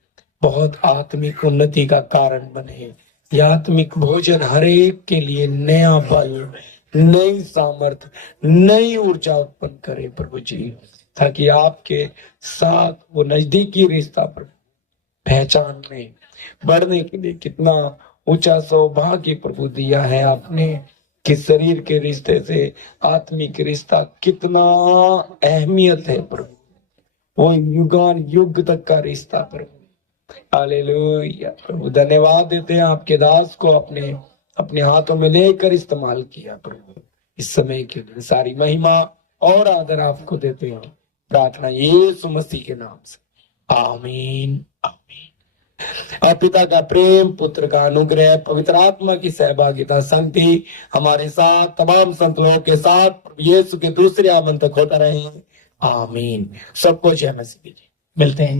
बहुत आत्मिक उन्नति का कारण बने। यह आत्मिक भोजन हर एक के लिए नया बल, नई सामर्थ, नई ऊर्जा उत्पन्न करे प्रभु जी, ताकि आपके साथ वो नजदीकी रिश्ता पर पहचान में बढ़ने के लिए कितना ऊंचा सौभाग्य प्रभु दिया है आपने, कि शरीर के रिश्ते से आत्मिक रिश्ता कितना अहमियत है प्रभु, वो युगान युग तक का रिश्ता प्रभु। हालेलुया प्रभु, धन्यवाद देते हैं आपके दास को अपने अपने हाथों में लेकर इस्तेमाल किया प्रभु। इस समय के लिए सारी महिमा और आदर आपको देते हैं, प्रार्थना यीशु मसीह के नाम से, आमीन, आमीन। और पिता का प्रेम, पुत्र का अनुग्रह, पवित्र आत्मा की सहभागिता, शांति हमारे साथ तमाम संतों के साथ यीशु के दूसरे आगमन तक होता रहे, आमीन। सबको जय मसीह। मिलते हैं।